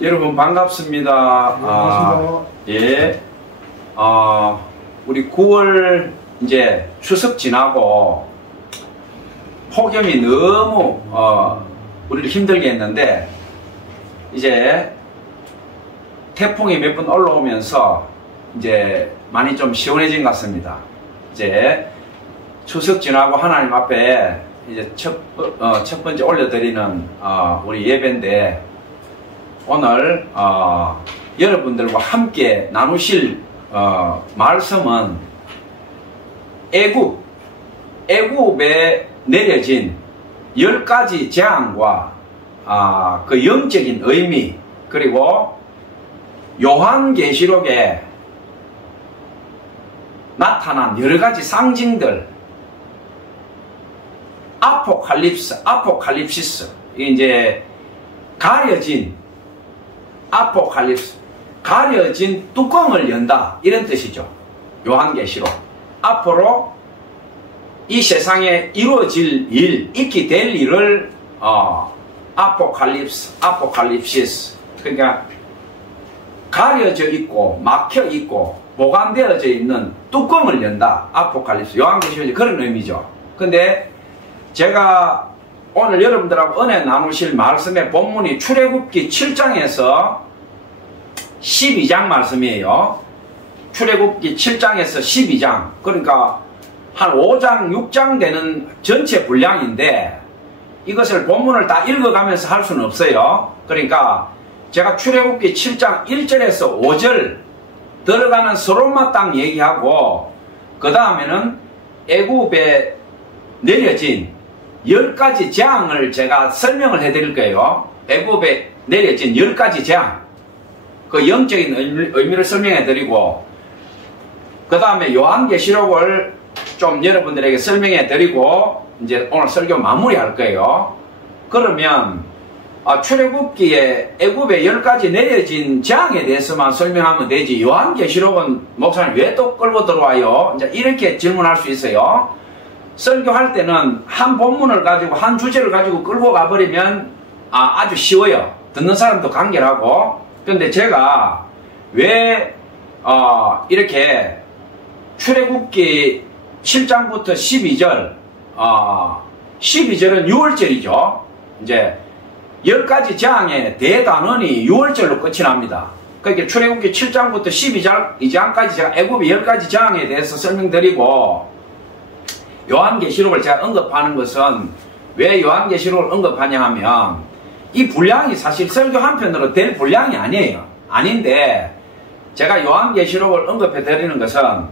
여러분 반갑습니다. 예. 우리 9월 이제 추석 지나고 폭염이 너무 우리를 힘들게 했는데 이제 태풍이 몇 번 올라오면서 이제 많이 좀 시원해진 것 같습니다. 이제 추석 지나고 하나님 앞에 이제 첫 번째 올려드리는 우리 예배인데 오늘 여러분들과 함께 나누실 말씀은 애굽에 내려진 10가지 재앙과 그 영적인 의미, 그리고 요한계시록에 나타난 여러가지 상징들, 아포칼립시스, 이제 가려진 가려진 뚜껑을 연다, 이런 뜻이죠. 요한계시록. 앞으로 이 세상에 이루어질 일, 있게 될 일을 아포칼립시스, 그러니까 가려져 있고 막혀 있고 보관되어져 있는 뚜껑을 연다, 아포칼립스. 요한계시록이 그런 의미죠. 근데 제가 오늘 여러분들하고 은혜 나누실 말씀의 본문이 출애굽기 7장에서 12장 말씀이에요. 출애굽기 7장에서 12장, 그러니까 한 5장 6장 되는 전체 분량인데 이것을 본문을 다 읽어가면서 할 수는 없어요. 그러니까 제가 출애굽기 7장 1절에서 5절 들어가는 소돔마 땅 얘기하고, 그 다음에는 애굽에 내려진 10가지 재앙을 제가 설명을 해드릴 거예요. 애굽에 내려진 10가지 재앙, 그 영적인 의미를 설명해드리고, 그 다음에 요한계시록을 좀 여러분들에게 설명해드리고 이제 오늘 설교 마무리할 거예요. 그러면 출애굽기에 애굽에 10가지 내려진 재앙에 대해서만 설명하면 되지, 요한계시록은 목사님 왜 또 끌고 들어와요? 이제 이렇게 질문할 수 있어요. 설교할 때는 한 본문을 가지고 한 주제를 가지고 끌고 가버리면 아주 쉬워요. 듣는 사람도 간결하고. 그런데 제가 왜 이렇게 출애굽기 7장부터 12절, 12절은 6월절이죠. 이제 10가지 재앙의 대단원이 6월절로 끝이 납니다. 그러니까 출애굽기 7장부터 12장까지 제가 애굽의 10가지 재앙에 대해서 설명드리고, 요한계시록을 제가 언급하는 것은 왜 요한계시록을 언급하냐 하면 이 분량이 사실 설교 한 편으로 될 분량이 아니에요. 아닌데 제가 요한계시록을 언급해 드리는 것은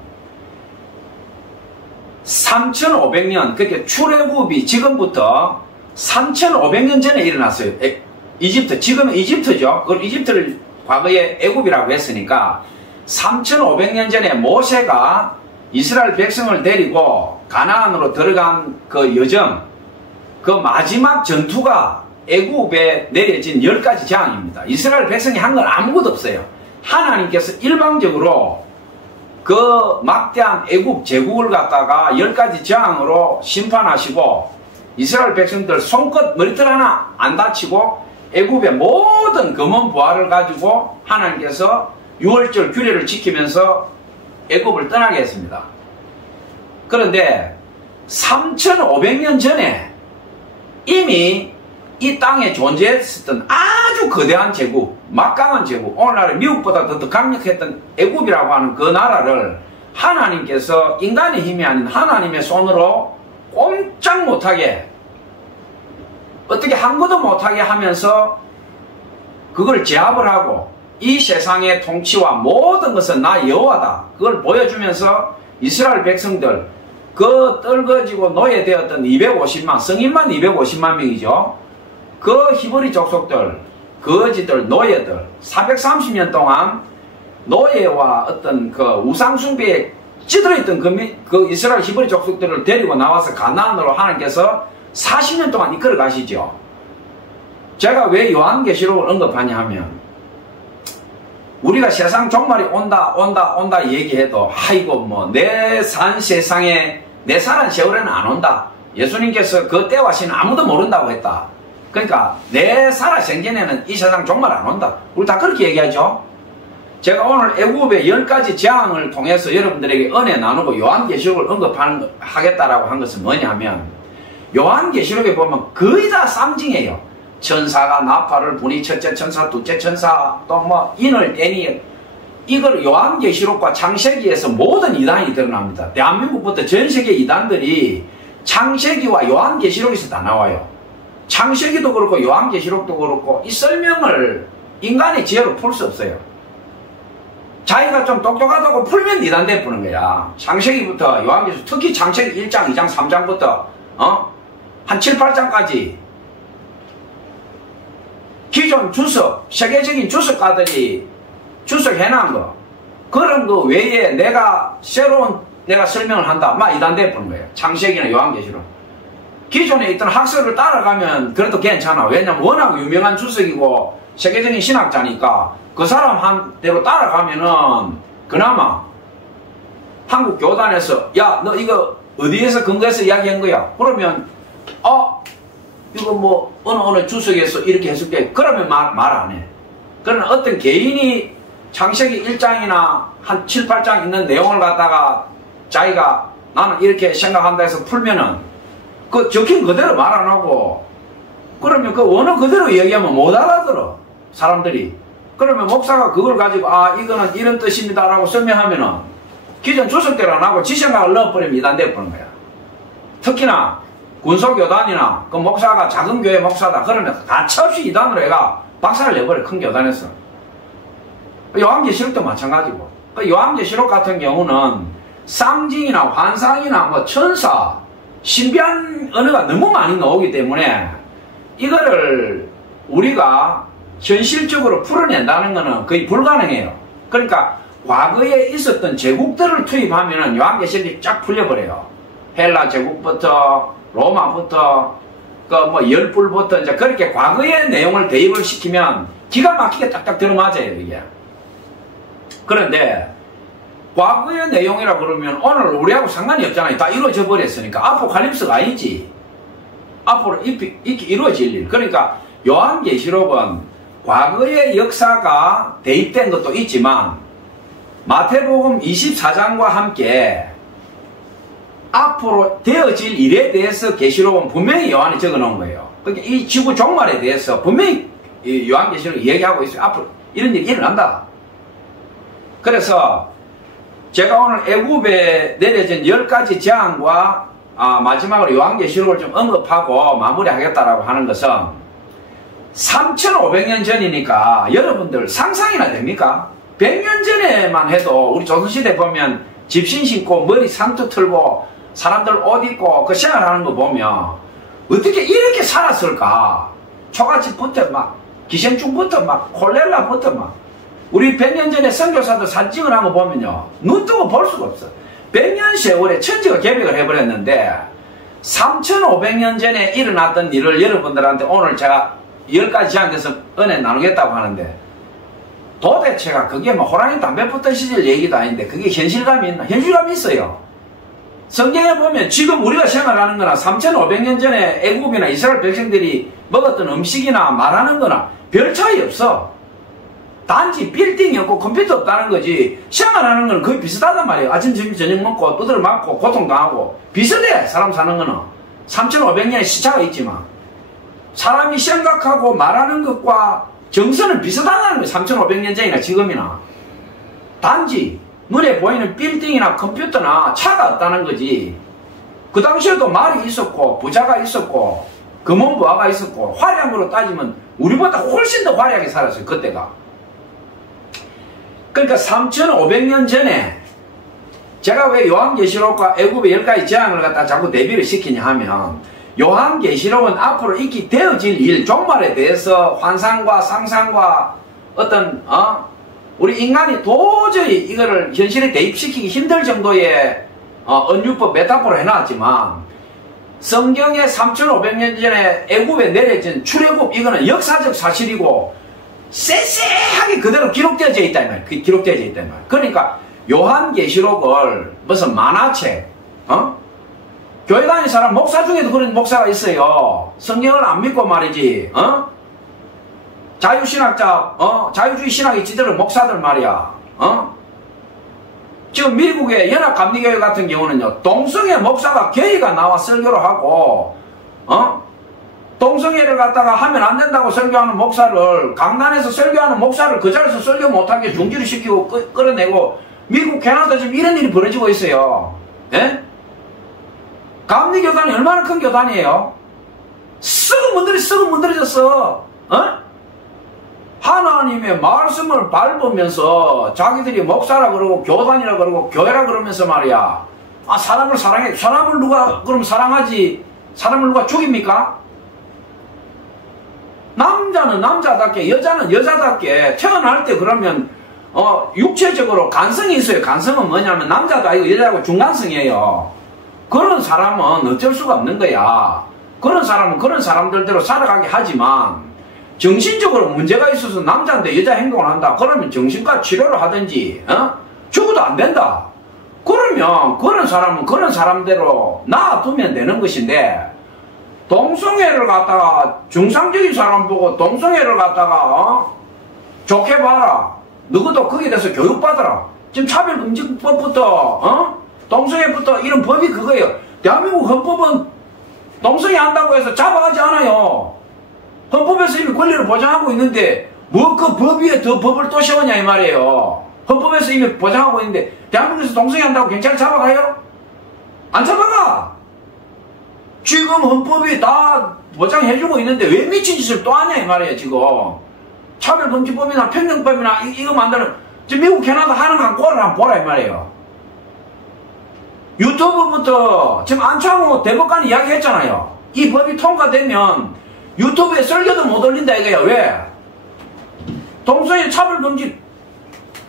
3500년, 그러니까 출애굽이 지금부터 3500년 전에 일어났어요. 이집트, 지금은 이집트죠. 그걸 이집트를 과거에 애굽이라고 했으니까 3500년 전에 모세가 이스라엘 백성을 데리고 가나안으로 들어간 그 여정, 그 마지막 전투가 애굽에 내려진 10가지 재앙입니다. 이스라엘 백성이 한 건 아무것도 없어요. 하나님께서 일방적으로 그 막대한 애굽 제국을 갖다가 10가지 재앙으로 심판하시고 이스라엘 백성들 손끝 머리털 하나 안 다치고 애굽의 모든 금원 부하를 가지고 하나님께서 6월절 규례를 지키면서 애굽을 떠나게 했습니다. 그런데 3500년 전에 이미 이 땅에 존재했었던 아주 거대한 제국, 막강한 제국, 오늘날의 미국보다 더 강력했던 애굽이라고 하는 그 나라를 하나님께서 인간의 힘이 아닌 하나님의 손으로 꼼짝 못하게, 어떻게 한 것도 못하게 하면서 그걸 제압을 하고 이 세상의 통치와 모든 것은 나 여호와다, 그걸 보여주면서 이스라엘 백성들, 그 떨거지고 노예되었던 250만, 성인만 250만 명이죠. 그 히브리 족속들, 거지들, 노예들 430년 동안 노예와 어떤 그 우상숭배에 찌들어있던 그 이스라엘 히브리 족속들을 데리고 나와서 가나안으로 하나님께서 40년 동안 이끌어 가시죠. 제가 왜 요한계시록을 언급하냐 하면 우리가 세상 종말이 온다 얘기해도 아이고 뭐 내 산 세상에 내 사는 세월에는 안 온다, 예수님께서 그 때와 시는 아무도 모른다고 했다. 그러니까 내 살아생전에는 이 세상 종말 안 온다. 우리 다 그렇게 얘기하죠. 제가 오늘 애국의 10가지 재앙을 통해서 여러분들에게 은혜 나누고 요한계시록을 언급하겠다라고 한 것은 뭐냐 하면, 요한계시록에 보면 거의 다 쌈징이에요. 천사가 나팔을 부니, 첫째 천사, 둘째 천사, 또 뭐 인을 떼니, 이걸 요한계시록과 창세기에서 모든 이단이 드러납니다. 대한민국부터 전 세계 이단들이 창세기와 요한계시록에서 다 나와요. 창세기도 그렇고 요한계시록도 그렇고 이 설명을 인간의 지혜로 풀 수 없어요. 자기가 좀 똑똑하다고 풀면 이단돼 보는 거야. 창세기부터 요한계시록, 특히 창세기 1장, 2장, 3장부터 한 7, 8장까지 기존 주석, 세계적인 주석가들이 주석해놓은 거, 그런 거 외에 내가 새로운 설명을 한다, 막 이단돼 보는 거예요. 창세기나 요한계시록. 기존에 있던 학설을 따라가면 그래도 괜찮아. 왜냐면 워낙 유명한 주석이고 세계적인 신학자니까 그 사람 한 대로 따라가면은 그나마 한국 교단에서 야, 너 이거 어디에서 근거해서 이야기한 거야? 그러면 이거 뭐 어느 주석에서 이렇게 해줄게. 그러면 말 안 해. 그러나 어떤 개인이 창세기 1장이나 한 7, 8장 있는 내용을 갖다가 자기가 나는 이렇게 생각한다 해서 풀면은 그 적힌 그대로 말 안 하고, 그러면 그 원어 그대로 얘기하면 못 알아들어 사람들이. 그러면 목사가 그걸 가지고 이거는 이런 뜻입니다 라고 설명하면은 기존 주석대로 안 하고 지 생각을 넣어버리면 이단돼 버린 거야. 특히나 군소교단이나 그 목사가 작은 교회 목사다 그러면 가차없이 이단으로 애가 박살을 내버려, 큰 교단에서. 요한계시록도 마찬가지고. 그 요한계시록 같은 경우는 쌍징이나 환상이나 뭐 천사, 신비한 언어가 너무 많이 나오기 때문에 이거를 우리가 현실적으로 풀어낸다는 것은 거의 불가능해요. 그러니까 과거에 있었던 제국들을 투입하면 요한계시록이 쫙 풀려버려요. 헬라 제국부터 로마부터 그 뭐 열불부터 이제 그렇게 과거의 내용을 대입을 시키면 기가 막히게 딱딱 들어맞아요, 이게. 그런데 과거의 내용이라 그러면 오늘 우리하고 상관이 없잖아요. 다 이루어져 버렸으니까. 아포칼립스가 아니지. 앞으로 이루어질 일. 그러니까 요한계시록은 과거의 역사가 대입된 것도 있지만 마태복음 24장과 함께 앞으로 되어질 일에 대해서 계시록은 분명히 요한이 적어 놓은 거예요. 그러니까 이 지구 종말에 대해서 분명히 요한계시록이 얘기하고 있어요. 앞으로 이런 일이 일어난다. 그래서 제가 오늘 애굽에 내려진 10가지 재앙과 마지막으로 요한계시록을 좀 언급하고 마무리하겠다라고 하는 것은 3500년 전이니까 여러분들 상상이나 됩니까? 100년 전에만 해도 우리 조선시대 보면 집신 신고 머리 상투 틀고 사람들 옷 입고 그 생활하는 거 보면 어떻게 이렇게 살았을까? 초가집부터 막 기생충부터 막 콜레라부터 막 우리 100년 전에 선교사들 사진 찍어놓은 거 보면요 눈 뜨고 볼 수가 없어. 100년 세월에 천지가 개벽을 해버렸는데 3500년 전에 일어났던 일을 여러분들한테 오늘 제가 10가지 제안돼서 은혜 나누겠다고 하는데 도대체가 그게 뭐 호랑이 담배 붙던 시절 얘기도 아닌데 그게 현실감이 있나? 현실감이 있어요. 성경에 보면 지금 우리가 생활하는 거나 3500년 전에 애국이나 이스라엘 백성들이 먹었던 음식이나 말하는 거나 별 차이 없어. 단지 빌딩이 없고 컴퓨터 없다는 거지 생활하는 거는 거의 비슷하단 말이에요. 아침 점심 저녁 먹고 두드려 맞고 고통당하고 비슷해. 사람 사는 거는 3500년의 시차가 있지만 사람이 생각하고 말하는 것과 정서는 비슷하다는 거예요. 3500년 전이나 지금이나. 단지 눈에 보이는 빌딩이나 컴퓨터나 차가 없다는 거지. 그 당시에도 말이 있었고 부자가 있었고 금은부하가 있었고 화려함으로 따지면 우리보다 훨씬 더 화려하게 살았어요. 그때가. 그러니까 3500년 전에 제가 왜 요한계시록과 애굽의 10가지 재앙을 갖다 자꾸 대비를 시키냐 하면 요한계시록은 앞으로 있게 되어질 일, 종말에 대해서 환상과 상상과 어떤 우리 인간이 도저히 이거를 현실에 대입시키기 힘들 정도의 은유법 메타포로 해놨지만 성경의 3500년 전에 애굽에 내려진 출애굽 이거는 역사적 사실이고 세세하게 그대로 기록되어져 있다 이 말이야. 기록되어져 있다 이 말이야. 그러니까 요한계시록을 무슨 만화책 교회 다니는 사람, 목사 중에도 그런 목사가 있어요. 성경을 안 믿고 말이지, 자유신학자, 자유주의 신학이 지들은 목사들 말이야, 지금 미국의 연합감리교회 같은 경우는요, 동성애 목사가 게이가 나와 설교를 하고, 동성애를 갖다가 하면 안 된다고 설교하는 목사를, 강단에서 설교하는 목사를 그 자리에서 설교 못하게 중지를 시키고 끌어내고, 미국, 캐나다 지금 이런 일이 벌어지고 있어요. 예? 감리교단이 얼마나 큰 교단이에요? 썩어 문드러졌어. 하나님의 말씀을 밟으면서 자기들이 목사라 그러고 교단이라 그러고 교회라 그러면서 말이야. 아, 사람을 사랑해. 사람을 누가 그럼 사랑하지? 사람을 누가 죽입니까? 남자는 남자답게, 여자는 여자답게 태어날 때 그러면 육체적으로 간성이 있어요. 간성은 뭐냐면 남자도 아니고 여자하고 중간성이에요. 그런 사람은 어쩔 수가 없는 거야. 그런 사람은 그런 사람들대로 살아가게 하지만 정신적으로 문제가 있어서 남자인데 여자 행동을 한다. 그러면 정신과 치료를 하든지 죽어도 안 된다. 그러면 그런 사람은 그런 사람대로 놔두면 되는 것인데, 동성애를 갖다가 정상적인 사람 보고 동성애를 갖다가 좋게 봐라. 너희도 거기에 대해서 교육받아라. 지금 차별금지법부터 동성애부터 이런 법이 그거예요. 대한민국 헌법은 동성애 한다고 해서 잡아가지 않아요. 헌법에서 이미 권리를 보장하고 있는데 뭐 그 법 위에 더 법을 또 세우냐 이 말이에요. 헌법에서 이미 보장하고 있는데 대한민국에서 동성애 한다고 경찰이 잡아가요? 안 잡아가. 지금 헌법이 다 보장해주고 있는데 왜 미친 짓을 또 하냐 이 말이에요. 지금 차별금지법이나 평등법이나 이거 만드는, 지금 미국 캐나다 하는 한 꼴을 한번 보라 이 말이에요. 유튜브부터 지금 안창호 대법관이 이야기했잖아요. 이 법이 통과되면 유튜브에 설교도 못 올린다 이거야. 왜? 동성애 차별금지,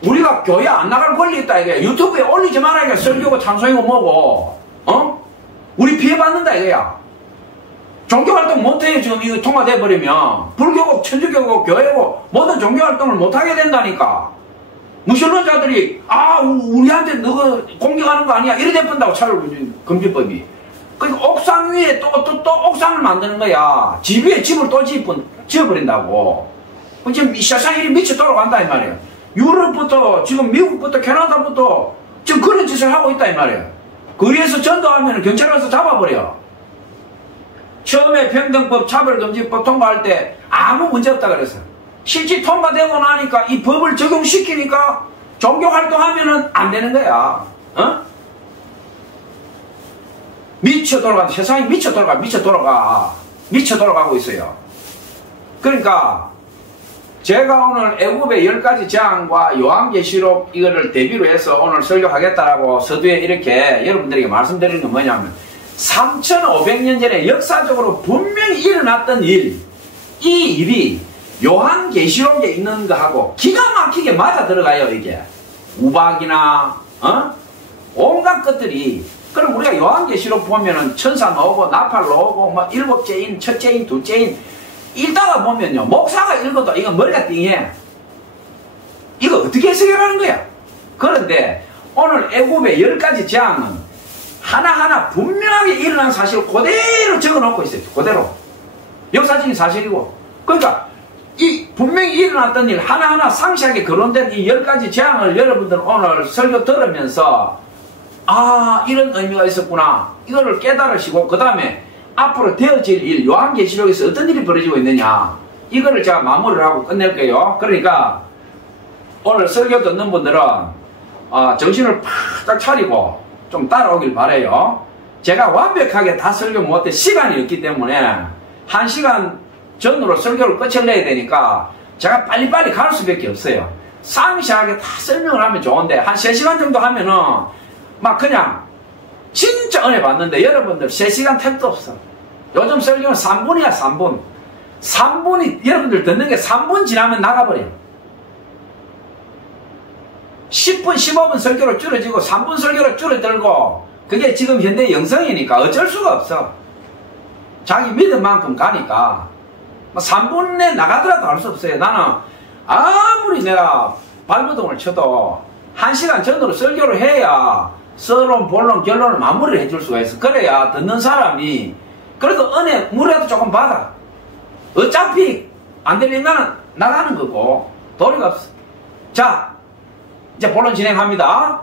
우리가 교회 안 나갈 권리 있다 이거야. 유튜브에 올리지 마라 이거야. 설교고 찬송이고 뭐고 우리 피해받는다 이거야. 종교활동 못해. 지금 이거 통과돼 버리면 불교고 천주교고 교회고 모든 종교활동을 못하게 된다니까. 무신론자들이 우리한테 너가 공격하는 거 아니야 이래 돼본다고. 차별금지법이. 그러니까 옥상 위에 또 옥상을 만드는 거야. 집 위에 집을 또 지어버린다고. 지금 이 세상 일이 미쳐 돌아간다 이 말이에요. 유럽부터 지금 미국부터 캐나다부터 지금 그런 짓을 하고 있다 이 말이에요. 거리에서 전도하면 경찰 와서 잡아버려. 처음에 평등법, 차별금지법 통과할 때 아무 문제 없다 그랬어. 실제 통과되고 나니까 이 법을 적용시키니까 종교활동하면은 안 되는 거야. 미쳐 돌아가. 세상이 미쳐 돌아가고 있어요. 그러니까 제가 오늘 애굽의 10가지 재앙과 요한계시록 이거를 대비로 해서 오늘 설교하겠다라고 서두에 이렇게 여러분들에게 말씀드리는 건 뭐냐면, 3500년 전에 역사적으로 분명히 일어났던 일, 이 일이 요한계시록에 있는 거하고 기가 막히게 맞아 들어가요. 이게 우박이나 온갖 것들이. 그럼 우리가 요한계시록 보면은 천사 나오고 나팔 나오고 뭐 7째인, 첫째인, 둘째인 읽다가 보면요, 목사가 읽어도 이거 머리가 띵해. 이거 어떻게 해석하는 거야? 그런데 오늘 애굽의 10가지 재앙은 하나하나 분명하게 일어난 사실을 그대로 적어놓고 있어요. 그대로 역사적인 사실이고. 그러니까 이 분명히 일어났던 일 하나하나 상세하게 거론된 이 10가지 재앙을 여러분들 오늘 설교 들으면서 이런 의미가 있었구나, 이거를 깨달으시고, 그 다음에 앞으로 되어질 일, 요한계시록에서 어떤 일이 벌어지고 있느냐, 이거를 제가 마무리를 하고 끝낼 거예요. 그러니까 오늘 설교 듣는 분들은 정신을 팍 차리고 좀 따라오길 바라요. 제가 완벽하게 다 설교 못해 시간이 없기 때문에 1시간 전으로 설교를 끝을 내야 되니까 제가 빨리빨리 갈 수밖에 없어요. 상세하게 다 설명을 하면 좋은데 한 3시간 정도 하면은 막 그냥 진짜 은혜 받는데, 여러분들 3시간 택도 없어. 요즘 설교는 3분이야 3분. 3분이 여러분들 듣는 게 3분 지나면 나가버려. 10분 15분 설교로 줄어지고 3분 설교로 줄어들고, 그게 지금 현대 영성이니까 어쩔 수가 없어. 자기 믿은 만큼 가니까 3분에 나가더라도 할 수 없어요. 나는 아무리 내가 발버둥을 쳐도 1시간 전으로 설교를 해야 서론, 본론, 결론을 마무리를 해줄 수가 있어. 그래야 듣는 사람이 그래도 은혜 물에도 조금 받아. 어차피 안 되면 나는 나가는 거고 도리가 없어. 자, 이제 본론 진행합니다.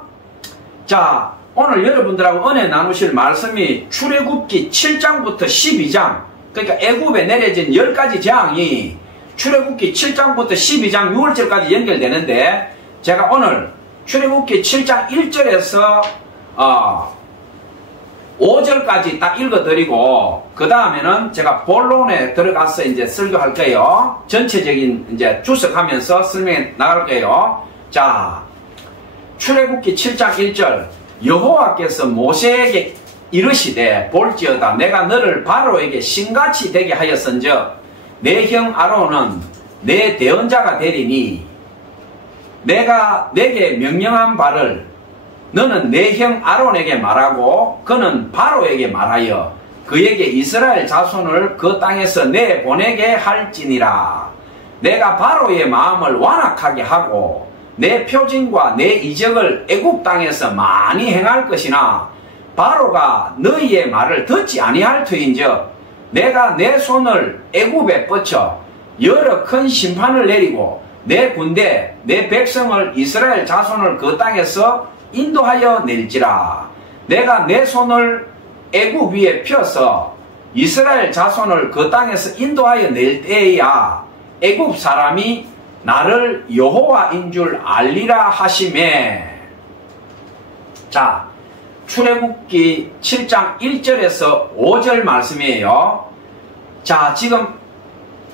자, 오늘 여러분들하고 은혜 나누실 말씀이 출애굽기 7장부터 12장, 그러니까 애굽에 내려진 10가지 재앙이 출애굽기 7장부터 12장 6월절까지 연결되는데, 제가 오늘 출애굽기 7장 1절에서 5절까지 딱 읽어드리고, 그 다음에는 제가 본론에 들어가서 이제 설교할 거예요. 전체적인 이제 주석하면서 설명해 나갈 거예요. 자, 출애굽기 7장 1절. 여호와께서 모세에게 이르시되, 볼지어다 내가 너를 바로에게 신같이 되게 하였은즉 내 형 아론은 내 대언자가 되리니, 내가 내게 명령한 바를 너는 내 형 아론에게 말하고 그는 바로에게 말하여 그에게 이스라엘 자손을 그 땅에서 내보내게 할지니라. 내가 바로의 마음을 완악하게 하고 내 표징과 내 이적을 애굽 땅에서 많이 행할 것이나 바로가 너희의 말을 듣지 아니할 터인즉 내가 내 손을 애굽에 뻗쳐 여러 큰 심판을 내리고 내 군대 내 백성을 이스라엘 자손을 그 땅에서 인도하여 낼지라. 내가 내 손을 애굽 위에 펴서 이스라엘 자손을 그 땅에서 인도하여 낼 때에야 애굽 사람이 나를 여호와인 줄 알리라 하시매. 자, 출애굽기 7장 1절에서 5절 말씀이에요. 자, 지금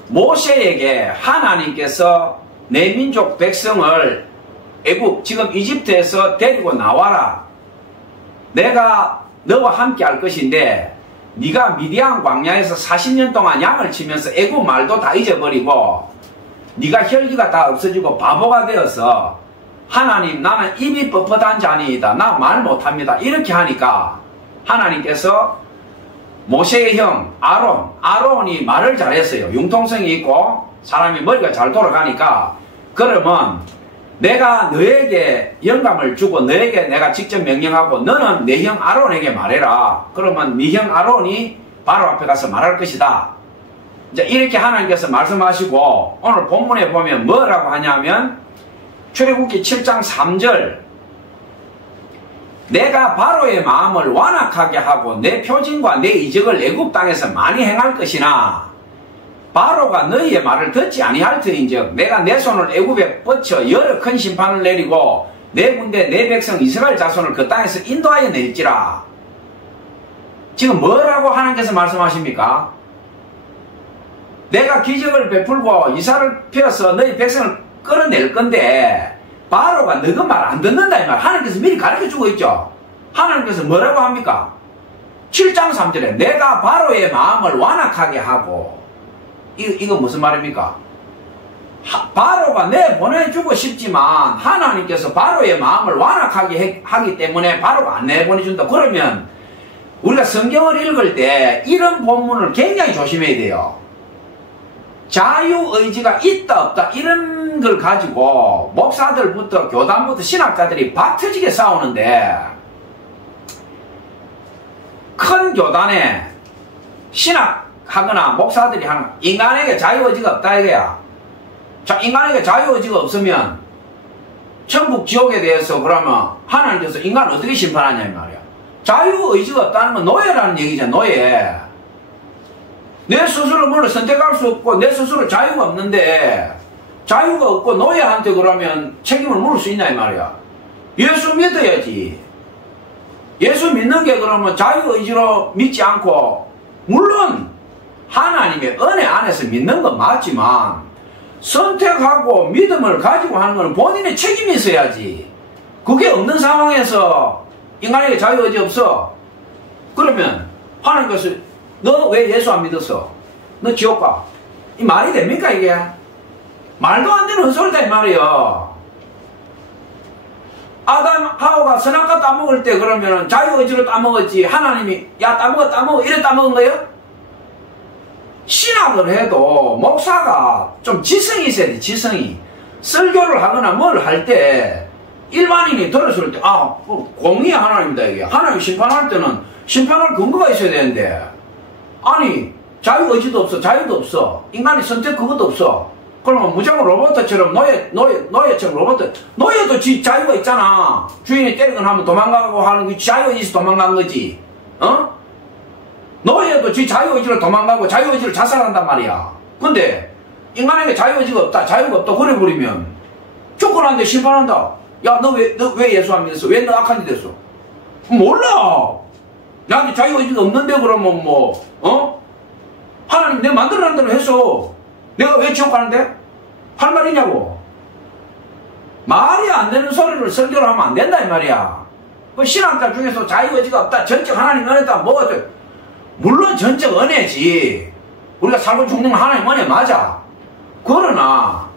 모세에게 하나님께서 내 민족 백성을 애굽, 지금 이집트에서 데리고 나와라. 내가 너와 함께 할 것인데 네가 미디안 광야에서 40년 동안 양을 치면서 애굽 말도 다 잊어버리고 네가 혈기가 다 없어지고 바보가 되어서 하나님 나는 입이 뻣뻣한 자니이다. 나 말 못합니다. 이렇게 하니까 하나님께서 모세의 형 아론이 말을 잘했어요. 융통성이 있고 사람이 머리가 잘 돌아가니까, 그러면 내가 너에게 영감을 주고 너에게 내가 직접 명령하고 너는 내 형 아론에게 말해라. 그러면 네 형 아론이 바로 앞에 가서 말할 것이다. 이제 이렇게 하나님께서 말씀하시고, 오늘 본문에 보면 뭐라고 하냐면 출애굽기 7장 3절, 내가 바로의 마음을 완악하게 하고 내 표징과 내 이적을 애굽 땅에서 많이 행할 것이나 바로가 너희의 말을 듣지 아니할 터인즉 내가 내 손을 애굽에 뻗쳐 여러 큰 심판을 내리고 내 군대 내 백성 이스라엘 자손을 그 땅에서 인도하여 낼지라. 지금 뭐라고 하나님께서 말씀하십니까? 내가 기적을 베풀고 이사를 펴서 너희 백성을 끌어낼 건데 바로가 너희 말 안 듣는다 이 말. 하나님께서 미리 가르쳐주고 있죠. 하나님께서 뭐라고 합니까? 7장 3절에 내가 바로의 마음을 완악하게 하고, 이거 무슨 말입니까? 바로가 내보내주고 싶지만 하나님께서 바로의 마음을 완악하게 하기 때문에 바로가 안 내보내준다. 그러면 우리가 성경을 읽을 때 이런 본문을 굉장히 조심해야 돼요. 자유의지가 있다 없다 이런 걸 가지고 목사들부터 교단부터 신학자들이 박터지게 싸우는데, 큰 교단에 신학하거나 목사들이 하는 인간에게 자유의지가 없다 이거야. 자, 인간에게 자유의지가 없으면 천국 지옥에 대해서 그러면 하나님께서 인간을 어떻게 심판하냐 이 말이야. 자유의지가 없다는 건 노예라는 얘기죠. 노예. 내 스스로 뭘 선택할 수 없고 내 스스로 자유가 없는데, 자유가 없고 노예한테 그러면 책임을 물을 수 있냐 이 말이야. 예수 믿어야지. 예수 믿는 게 그러면 자유의지로 믿지 않고, 물론 하나님의 은혜 안에서 믿는 건 맞지만 선택하고 믿음을 가지고 하는 건 본인의 책임이 있어야지. 그게 없는 상황에서 인간에게 자유의지 없어. 그러면 하나님께서 너 왜 예수 안 믿었어? 너 지옥 가. 이 말이 됩니까 이게? 말도 안 되는 헛소리다 이 말이에요. 아담 하오가 선악과 따먹을 때 그러면 자유의지로 따먹었지 하나님이 야 따먹어 이래 따먹은 거예요? 신학을 해도 목사가 좀 지성이 있어야 돼. 지성이. 설교를 하거나 뭘 할 때 일반인이 들었을 때, 공의 하나님이다, 이게. 하나님 심판할 때는 심판할 근거가 있어야 되는데, 아니, 자유의지도 없어, 자유도 없어, 인간이 선택 그것도 없어. 그러면 무조건 로봇처럼, 노예처럼 로봇, 노예도 자유가 있잖아. 주인이 때리거나 하면 도망가고 하는 게 자유의지에서 도망간 거지. 노예도 자유의지로 도망가고 자유의지로 자살한단 말이야. 근데, 인간에게 자유의지가 없다, 자유가 없다, 그래 버리면, 쫓겨나는데 심판한다. 야, 너 왜 예수 안 믿었어? 왜 너 악한 데 됐어? 몰라! 나한테 자유의지가 없는데, 그러면 하나님 내가 만들어낸 대로 했어. 내가 왜 지옥 가는데? 할 말이냐고. 말이 안 되는 소리를 설교를 하면 안 된다, 이 말이야. 그 신앙자 중에서 자유의지가 없다, 전적 하나님 은혜다, 물론 전적 은혜지. 우리가 살고 죽는 건 하나님 은혜 맞아. 그러나,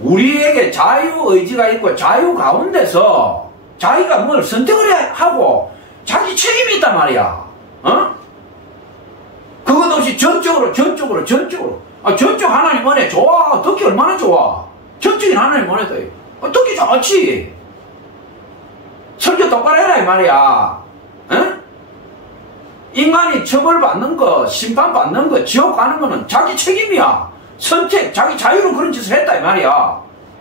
우리에게 자유의지가 있고 자유 가운데서 자기가 뭘 선택을 하고 자기 책임이 있단 말이야. 그것 없이 전적으로. 전적 하나님 은혜 좋아. 듣기 얼마나 좋아. 전적인 하나님 은혜다. 듣기 좋지. 설교 똑바로 해라, 이 말이야. 인간이 처벌받는 거, 심판받는 거, 지옥 가는 거는 자기 책임이야. 선택, 자기 자유로 그런 짓을 했다, 이 말이야.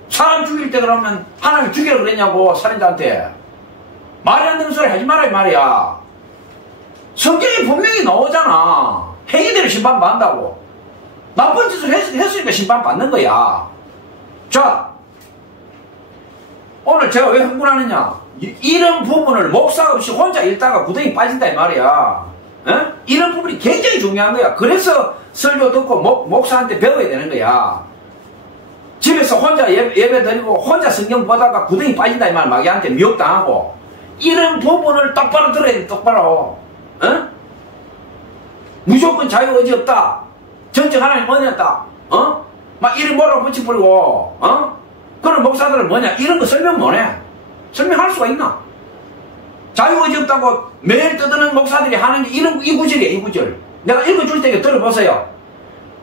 사람 죽일 때 그러면 하나님 죽이라 그랬냐고, 살인자한테. 말이 안 되는 소리 하지 마라, 이 말이야. 성경에 분명히 나오잖아. 행위대로 심판받는다고. 나쁜 짓을 했으니까 심판받는 거야. 자, 오늘 제가 왜 흥분하느냐. 이런 부분을 목사 없이 혼자 읽다가 구덩이 빠진다, 이 말이야. 이런 부분이 굉장히 중요한 거야. 그래서 설교 듣고 목사한테 배워야 되는 거야. 집에서 혼자 예배 드리고 혼자 성경 보다가 구덩이 빠진다, 이 말. 마귀한테 미혹당하고. 이런 부분을 똑바로 들어야 돼, 똑바로. 무조건 자유의지 없다. 전적 하나님 은혜였다. 막 이리 몰아붙여버리고, 그런 목사들은 뭐냐? 이런 거 설명 못해. 설명할 수가 있나? 자유의지 없다고 매일 떠드는 목사들이 하는 게 이 구절이야, 이 구절. 내가 읽어줄 테니까 들어보세요.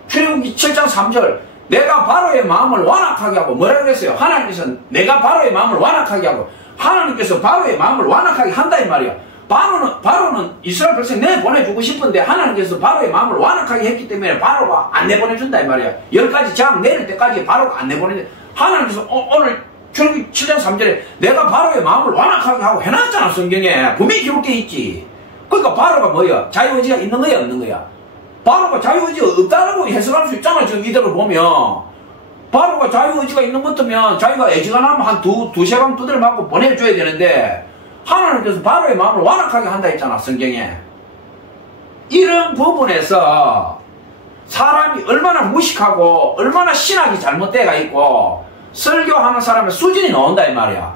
출애굽기 7장 3절. 내가 바로의 마음을 완악하게 하고, 뭐라 그랬어요? 하나님께서 내가 바로의 마음을 완악하게 하고, 하나님께서 바로의 마음을 완악하게 한다, 이 말이야. 바로는 이스라엘 백성 내보내주고 싶은데 하나님께서 바로의 마음을 완악하게 했기 때문에 바로가 안 내보내준다, 이 말이야. 10가지 장 내릴 때까지 바로가 안 내보내준다. 하나님께서 오늘 출애굽기 7장 3절에 내가 바로의 마음을 완악하게 하고 해놨잖아, 성경에. 분명히 기록되어 있지. 그러니까 바로가 뭐야? 자유의지가 있는 거야, 없는 거야? 바로가 자유의지가 없다라고 해석할 수 있잖아, 지금 이대로 보면. 바로가 자유의지가 있는 것도면 자기가 애지간하면 한 두세 방 두드려 맞고 보내줘야 되는데 하나님께서 바로의 마음을 완악하게 한다 했잖아, 성경에. 이런 부분에서 사람이 얼마나 무식하고 얼마나 신학이 잘못돼가 있고 설교하는 사람의 수준이 나온다, 이 말이야.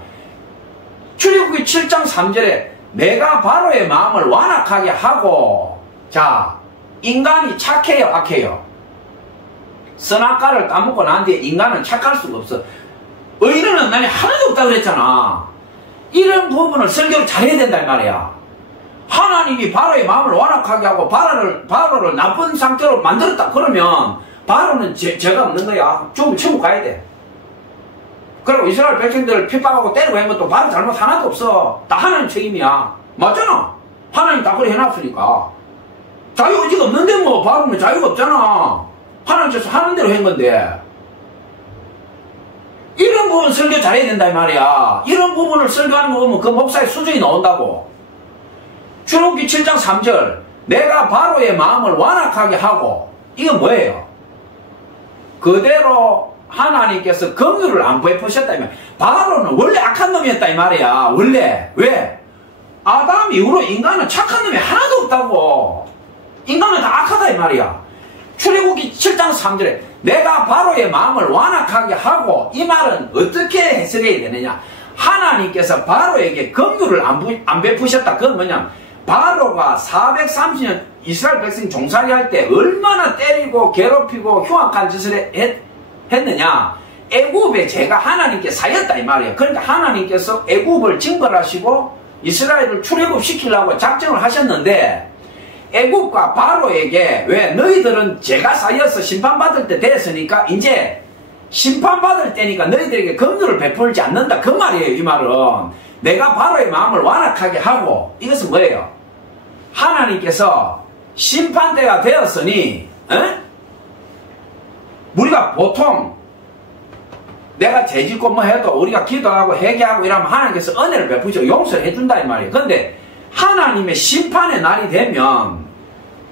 출애굽기 7장 3절에 내가 바로의 마음을 완악하게 하고, 자, 인간이 착해요, 악해요? 선악과를 따먹고 난 뒤에 인간은 착할 수가 없어. 의인은 남이 하나도 없다 그랬잖아. 이런 부분을 설교를 잘해야 된다, 이 말이야. 하나님이 바로의 마음을 완악하게 하고 바로를 나쁜 상태로 만들었다. 그러면 바로는 죄가 없는 거야. 죽으면 천국 가야 돼. 그리고 이스라엘 백성들을 핍박하고 때리고 한 것도 바로 잘못 하나도 없어. 다 하나님 책임이야. 맞잖아. 하나님 다 그래 해놨으니까. 자유의지가 없는데 뭐 바로는 자유가 없잖아. 하나님께서 하는 대로 한 건데. 이런 부분 설교 잘해야 된다, 이 말이야. 이런 부분을 설교하는 거 보면 그 목사의 수준이 나온다고. 출애굽기 7장 3절 내가 바로의 마음을 완악하게 하고, 이건 뭐예요? 그대로 하나님께서 긍휼을 안 베푸셨다면 바로는 원래 악한 놈이었다, 이 말이야. 원래. 왜? 아담 이후로 인간은 착한 놈이 하나도 없다고. 인간은 다 악하다, 이 말이야. 출애굽기 7장 3절에 내가 바로의 마음을 완악하게 하고, 이 말은 어떻게 해석해야 되느냐? 하나님께서 바로에게 긍휼을 안 베푸셨다. 그건 뭐냐? 바로가 430년 이스라엘 백성 종살이 할 때 얼마나 때리고 괴롭히고 흉악한 짓을 했느냐? 애굽의 죄가 하나님께 쌓였다, 이 말이에요. 그러니까 하나님께서 애굽을 징벌하시고 이스라엘을 출애굽시키려고 작정을 하셨는데, 애굽과 바로에게 왜 너희들은 죄가 쌓여서 심판받을 때 됐으니까 이제 심판받을 때니까 너희들에게 긍휼을 베풀지 않는다. 그 말이에요. 이 말은 내가 바로의 마음을 완악하게 하고, 이것은 뭐예요? 하나님께서 심판대가 되었으니 우리가 보통 내가 죄짓고 뭐 해도 우리가 기도하고 회개하고 이러면 하나님께서 은혜를 베푸시고 용서해 준다 이 말이에요. 근데 하나님의 심판의 날이 되면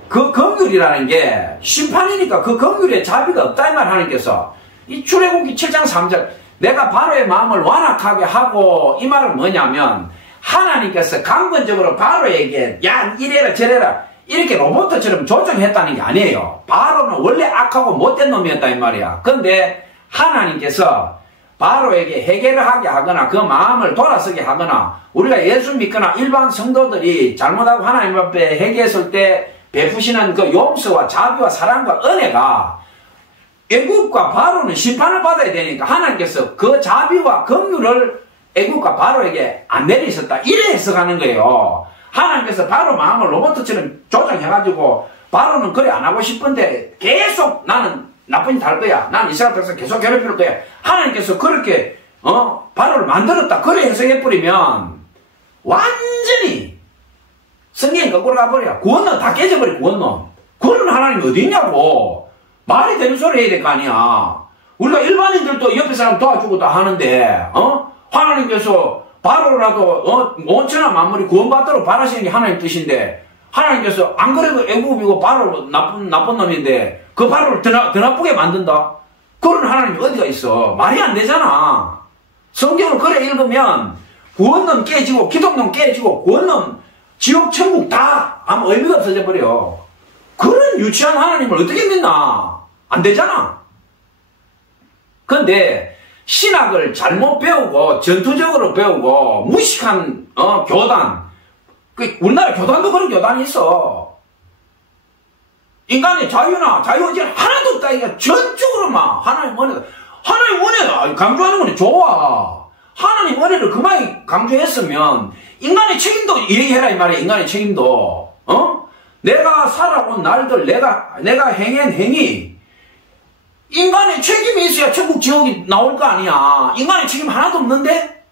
그 긍휼이라는 게 심판이니까 그 긍휼에 자비가 없다 이 말. 하나님께서 이 출애굽기 7장 3절 내가 바로의 마음을 완악하게 하고, 이 말은 뭐냐면 하나님께서 강권적으로 바로에게 야 이래라 저래라 이렇게 로봇처럼 조정했다는 게 아니에요. 바로는 원래 악하고 못된 놈이었다 이 말이야. 근데 하나님께서 바로에게 해결을 하게 하거나 그 마음을 돌아서게 하거나, 우리가 예수 믿거나 일반 성도들이 잘못하고 하나님 앞에 회개했을 때 베푸시는 그 용서와 자비와 사랑과 은혜가 애굽과 바로는 심판을 받아야 되니까 하나님께서 그 자비와 긍휼을 애굽과 바로에게 안 내리셨다, 이래 해석하는 거예요. 하나님께서 바로 마음을 로봇처럼 조정해가지고 바로는 그래 안 하고 싶은데 계속 나는 나쁜 짓 할 거야, 난 이스라엘 백성 계속 괴롭힐 거야, 하나님께서 그렇게 바로를 만들었다 그래 해석해버리면 완전히 성경이 거꾸로 가버려. 구원론 다 깨져버려. 구원론. 그런 하나님이 어디 있냐고. 말이 되는 소리 해야 될 거 아니야. 우리가 일반인들도 옆에 사람 도와주고 다 하는데 하나님께서 바로라도 5천하 만물이 구원받도록 바라시는 게 하나님 뜻인데, 하나님께서 안 그래도 애굽이고 바로 나쁜 놈인데 그 바로를 더 나쁘게 만든다? 그런 하나님이 어디가 있어. 말이 안 되잖아. 성경을 그래 읽으면 구원론 깨지고 기독론 깨지고 구원론 지옥 천국 다 아무 의미가 없어져 버려. 그런 유치한 하나님을 어떻게 믿나? 안 되잖아. 근데 신학을 잘못 배우고 전투적으로 배우고 무식한 교단, 우리나라 교단도 그런 교단이 있어. 인간의 자유나 자유의지는 하나도 없다. 이게 전적으로 막 하나님 은혜를 강조하는 건 좋아. 하나님 은혜를 그만이 강조했으면 인간의 책임도 얘기해라 이 말이야. 인간의 책임도. 내가 살아온 날들, 내가 행한 행위, 인간의 책임이 있어야 천국 지옥이 나올 거 아니야. 인간의 책임 하나도 없는데?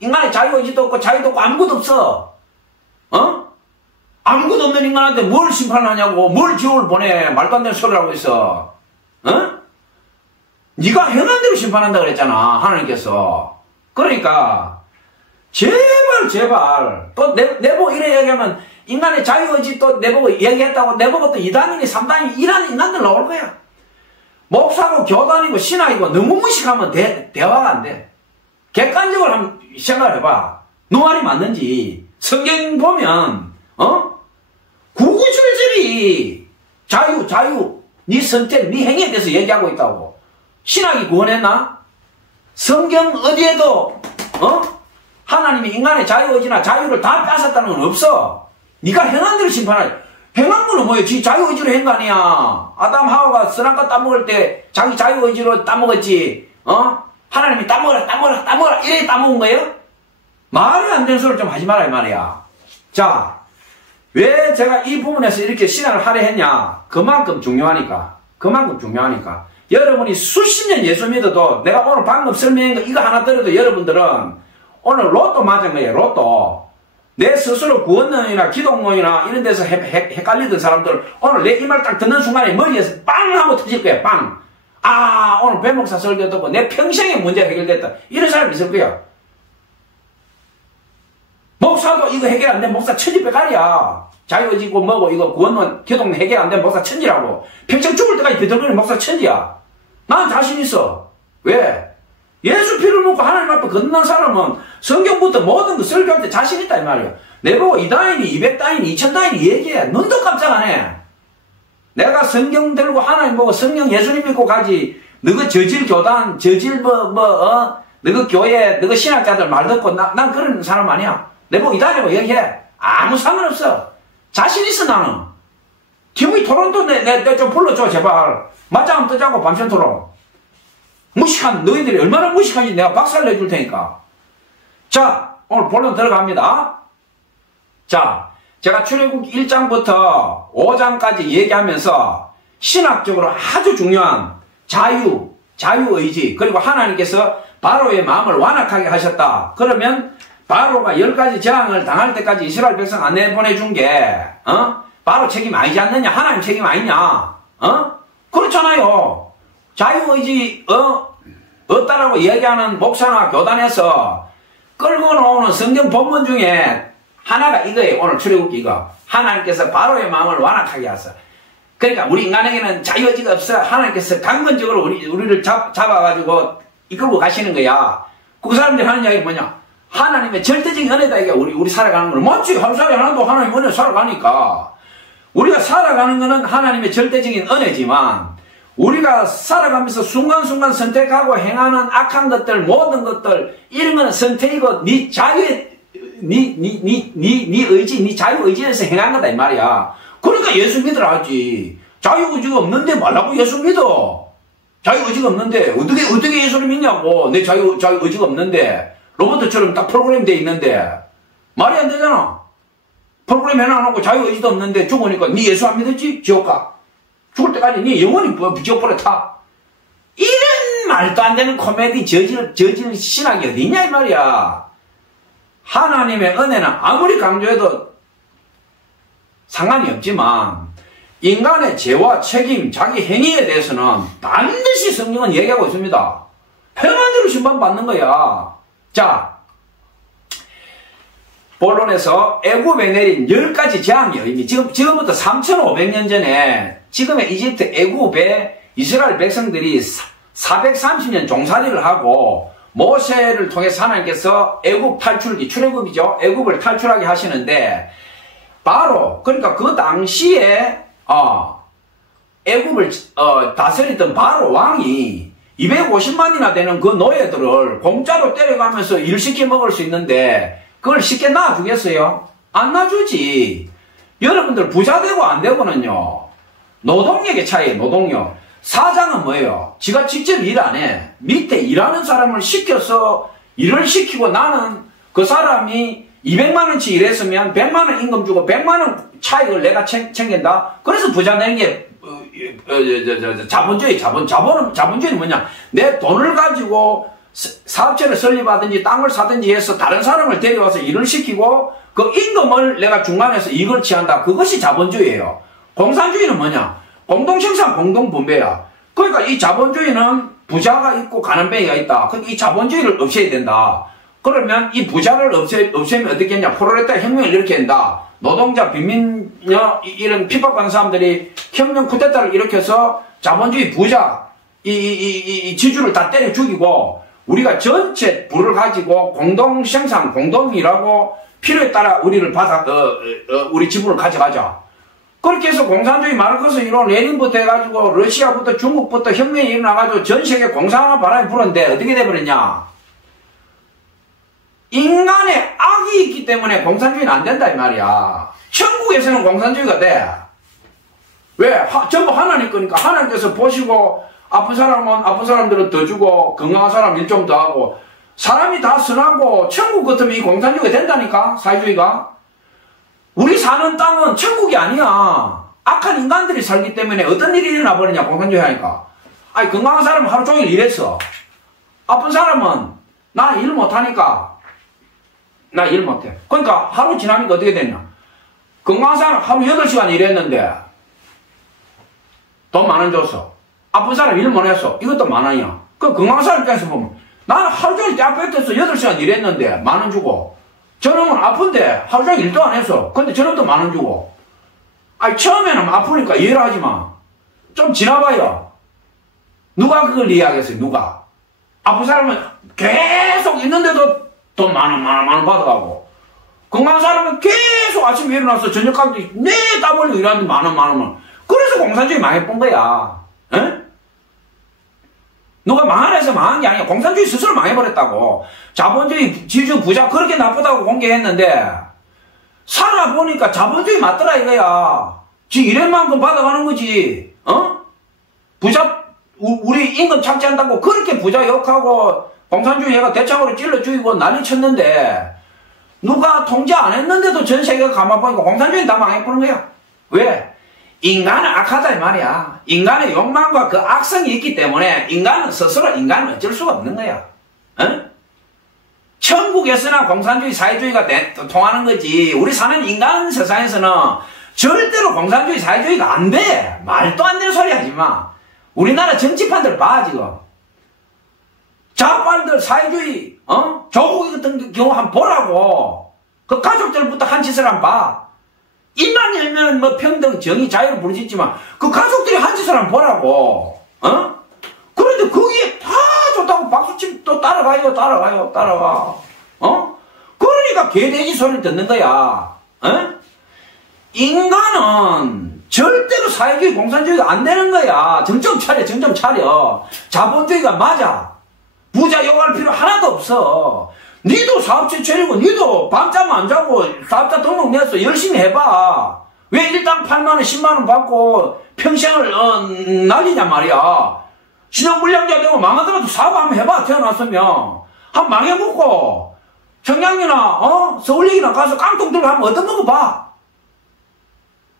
인간의 자유의지도 없고 자유도 없고 아무것도 없어. 아무것도 없는 인간한테 뭘 심판하냐고, 뭘 지옥을 보내. 말도 안 되는 소리를 하고 있어. 네가 행한 대로 심판한다 그랬잖아, 하나님께서. 그러니까 제발 또 내보고 이래 얘기하면 인간의 자유의지 또 내보고 얘기했다고 내보고 또 2단이니 3단이니 이런 인간들 나올 거야. 목사고 교단이고 신학이고 너무 무식하면 대화가 안 돼. 객관적으로 한번 생각을 해봐. 너 말이 맞는지. 성경 보면 구구절절이 자유 네 선택 네 행위에 대해서 얘기하고 있다고. 신학이 구원했나? 성경 어디에도 하나님이 인간의 자유의지나 자유를 다 뺏었다는 건 없어. 네가 행한 대로 심판할. 행한 거는 뭐예요? 지 자유의지로 한 거 아니야. 아담 하와가 선악과 따먹을 때 자기 자유의지로 따먹었지. 하나님이 따먹어라 이래 따먹은 거예요? 말이 안 되는 소리를 좀 하지 마라 이 말이야. 자, 왜 제가 이 부분에서 이렇게 신앙을 하려 했냐? 그만큼 중요하니까. 여러분이 수십 년 예수 믿어도 내가 오늘 방금 설명한 거 이거 하나 들어도 여러분들은 오늘 로또 맞은 거예요. 로또. 내 스스로 구원론이나 기독론이나 이런 데서 헷갈리던 사람들 오늘 내 이 말 딱 듣는 순간에 머리에서 빵 하고 터질 거야. 빵. 아, 오늘 배 목사 설교 듣고 내 평생의 문제가 해결됐다. 이런 사람이 있을 거야. 목사도 이거 해결 안 된 목사 천지백갈이야. 자유의지고 뭐고 이거 구원론 기독론 해결 안 된 목사 천지라고. 평생 죽을 때까지 비틀거리는 목사 천지야. 난 자신 있어. 왜? 예수 피를 먹고 하나님 앞에 걷는 사람은 성경부터 모든 거 설교할 때 자신 있다 이 말이야. 내보고 2단이니 200단이니 2000단이니 얘기해. 눈도 깜짝 안 해. 내가 성경 들고 하나님 보고 성령 예수님 믿고 가지. 너그 저질 교단 저질 너그 교회 너그 신학자들 말 듣고 난 그런 사람 아니야. 내보고 2단이고 얘기해. 아무 상관없어. 자신 있어 나는. TV 토론도 내 좀 불러줘 제발. 맞짱 뜨자고 밤새 토론. 무식한 너희들이 얼마나 무식한지 내가 박살 내줄 테니까. 자, 오늘 본론 들어갑니다. 자, 제가 출애굽 1장부터 5장까지 얘기하면서 신학적으로 아주 중요한 자유, 자유의지, 그리고 하나님께서 바로의 마음을 완악하게 하셨다. 그러면 바로가 10가지 재앙을 당할 때까지 이스라엘 백성 안 내보내준 게 바로 책임 아니지 않느냐? 하나님 책임 아니냐? 그렇잖아요. 자유의지 없다라고 이야기하는 목사나 교단에서 끌고 나오는 성경 본문 중에 하나가 이거예요. 오늘 출애굽기 이거. 하나님께서 바로의 마음을 완악하게 하셔. 그러니까 우리 인간에게는 자유의지가 없어. 하나님께서 강건적으로 우리를 잡아가지고 이끌고 가시는 거야. 그 사람들이 하는 이야기가 뭐냐? 하나님의 절대적인 은혜다. 이게 우리 살아가는 거는 뭔지 한 살이 하나도 하나님 은혜 살아가니까. 우리가 살아가는 거는 하나님의 절대적인 은혜지만 우리가 살아가면서 순간순간 선택하고 행하는 악한 것들, 모든 것들, 이런 거는 선택이고, 네 자유의, 네 의지, 네 자유의지에서 행한 거다, 이 말이야. 그러니까 예수 믿으라 하지. 자유의지가 없는데 말라고 예수 믿어. 자유의지가 없는데, 어떻게 예수를 믿냐고. 내 자유의지가 없는데. 로봇처럼 딱 프로그램 돼 있는데. 말이 안 되잖아. 프로그램 해놔놓고 자유의지도 없는데 죽으니까 네 예수 안 믿었지? 지옥 가. 죽을 때까지 네 영원히 지옥불에 타. 이런 말도 안 되는 코미디 저질 신학이 어디냐 이 말이야. 하나님의 은혜는 아무리 강조해도 상관이 없지만 인간의 죄와 책임, 자기 행위에 대해서는 반드시 성경은 얘기하고 있습니다. 행한 대로 심판받는 거야. 자, 본론에서 애굽에 내린 10가지 재앙의 의미. 지금부터 3,500년 전에 지금의 이집트 애굽에 이스라엘 백성들이 430년 종살이를 하고 모세를 통해서 하나님께서 애굽 탈출기, 출애굽이죠. 애굽을 탈출하게 하시는데 바로 그러니까 그 당시에 애굽을 다스리던 바로 왕이 250만이나 되는 그 노예들을 공짜로 때려가면서 일시켜 먹을 수 있는데 그걸 쉽게 놔주겠어요? 안 놔주지. 여러분들 부자 되고 안 되고는요, 노동력의 차이에요, 노동력. 사장은 뭐예요? 지가 직접 일 안 해. 밑에 일하는 사람을 시켜서 일을 시키고 나는 그 사람이 200만원치 일했으면 100만원 임금 주고 100만원 차익을 내가 챙긴다? 그래서 부자 되는 게, 자본주의, 자본주의는 뭐냐? 내 돈을 가지고 사업체를 설립하든지 땅을 사든지 해서 다른 사람을 데려와서 일을 시키고 그 임금을 내가 중간에서 이익을 취한다. 그것이 자본주의예요. 공산주의는 뭐냐? 공동생산, 공동분배야. 그러니까 이 자본주의는 부자가 있고 가난뱅이가 있다. 그러니까 이 자본주의를 없애야 된다. 그러면 이 부자를 없애면 어떻게 했냐? 프롤레타리아 혁명을 일으킨다. 노동자, 빈민녀 이런 핍박받는 사람들이 혁명 쿠데타를 일으켜서 자본주의 부자 이 지주를 다 때려 죽이고 우리가 전체 부를 가지고 공동생산, 공동이라고 필요에 따라 우리를 우리 지분을 가져가자. 그렇게 해서 공산주의 마르크스 이론 레닌부터 해가지고 러시아부터 중국부터 혁명이 일어나가지고 전 세계 공산화 바람이 불었는데 어떻게 돼버렸냐? 인간의 악이 있기 때문에 공산주의는 안 된다 이 말이야. 천국에서는 공산주의가 돼. 왜? 전부 하나님 거니까 하나님께서 보시고 아픈 사람은 아픈 사람들은 더 주고 건강한 사람 일 좀 더 하고 사람이 다 선하고 천국 같으면 이 공산주의가 된다니까. 사회주의가. 우리 사는 땅은 천국이 아니야. 악한 인간들이 살기 때문에 어떤 일이 일어나 버리냐 공산주의 하니까. 아니 건강한 사람은 하루 종일 일했어. 아픈 사람은 나 일 못하니까 나 일 못해. 그러니까 하루 지나니까 어떻게 됐냐. 건강한 사람 하루 8시간 일했는데 돈 10,000원 줬어. 아픈 사람 일 못했어. 이것도 10,000원이야. 그 건강한 사람 입장에서 보면 나는 하루 종일 떼아볕에서 8시간 일했는데 10,000원 주고 저놈은 아픈데 하루 종일 일도 안 했어. 근데 저놈도 10,000원 주고. 아니 처음에는 아프니까 이해를 하지 마. 좀 지나봐요. 누가 그걸 이해하겠어요? 누가? 아픈 사람은 계속 있는데도 돈 10,000원 받아가고 건강한 사람은 계속 아침에 일어나서 저녁까지 땀 흘리고 일하는데 10,000원. 그래서 공산주의 망해본 거야. 에? 누가 망하래서 망한 게 아니야. 공산주의 스스로 망해버렸다고. 자본주의, 지주, 부자 그렇게 나쁘다고 공개했는데 살아보니까 자본주의 맞더라 이거야. 지 일한 만큼 받아가는 거지. 부자 우리 임금 착취한다고 그렇게 부자 욕하고 공산주의 해가 대창으로 찔러 죽이고 난리 쳤는데 누가 통제 안 했는데도 전 세계가 가만 보니까 공산주의는 다 망해버린 거야. 왜? 인간은 악하다 이 말이야. 인간의 욕망과 그 악성이 있기 때문에 인간은 스스로 인간은 어쩔 수가 없는 거야. 어? 천국에서나 공산주의 사회주의가 통하는 거지. 우리 사는 인간 세상에서는 절대로 공산주의 사회주의가 안 돼. 말도 안 되는 소리 하지 마. 우리나라 정치판들 봐 지금. 좌빨들 사회주의 조국 같은 경우 한번 보라고. 그 가족들부터 한 짓을 한번 봐. 입만 열면 뭐 평등 정의 자유를 부르짖지만 그 가족들이 한 짓을 한번 보라고. 그런데 거기에 다 좋다고 박수치면 또 따라가. 그러니까 개돼지 소리를 듣는 거야. 인간은 절대로 사회주의 공산주의가 안 되는 거야. 정점 차려. 자본주의가 맞아. 부자 욕할 필요 하나도 없어. 니도 사업체 차리고 니도 밤잠 안 자고 사업자 등록 내서 열심히 해봐. 왜 일당 8만원 10만원 받고 평생을 날리냐 말이야. 신용불량자 되고 망하더라도 사업 한번 해봐. 태어났으면 한 망해먹고 청량리나 서울역이나 가서 깡통 들고 한번 얻어먹어봐.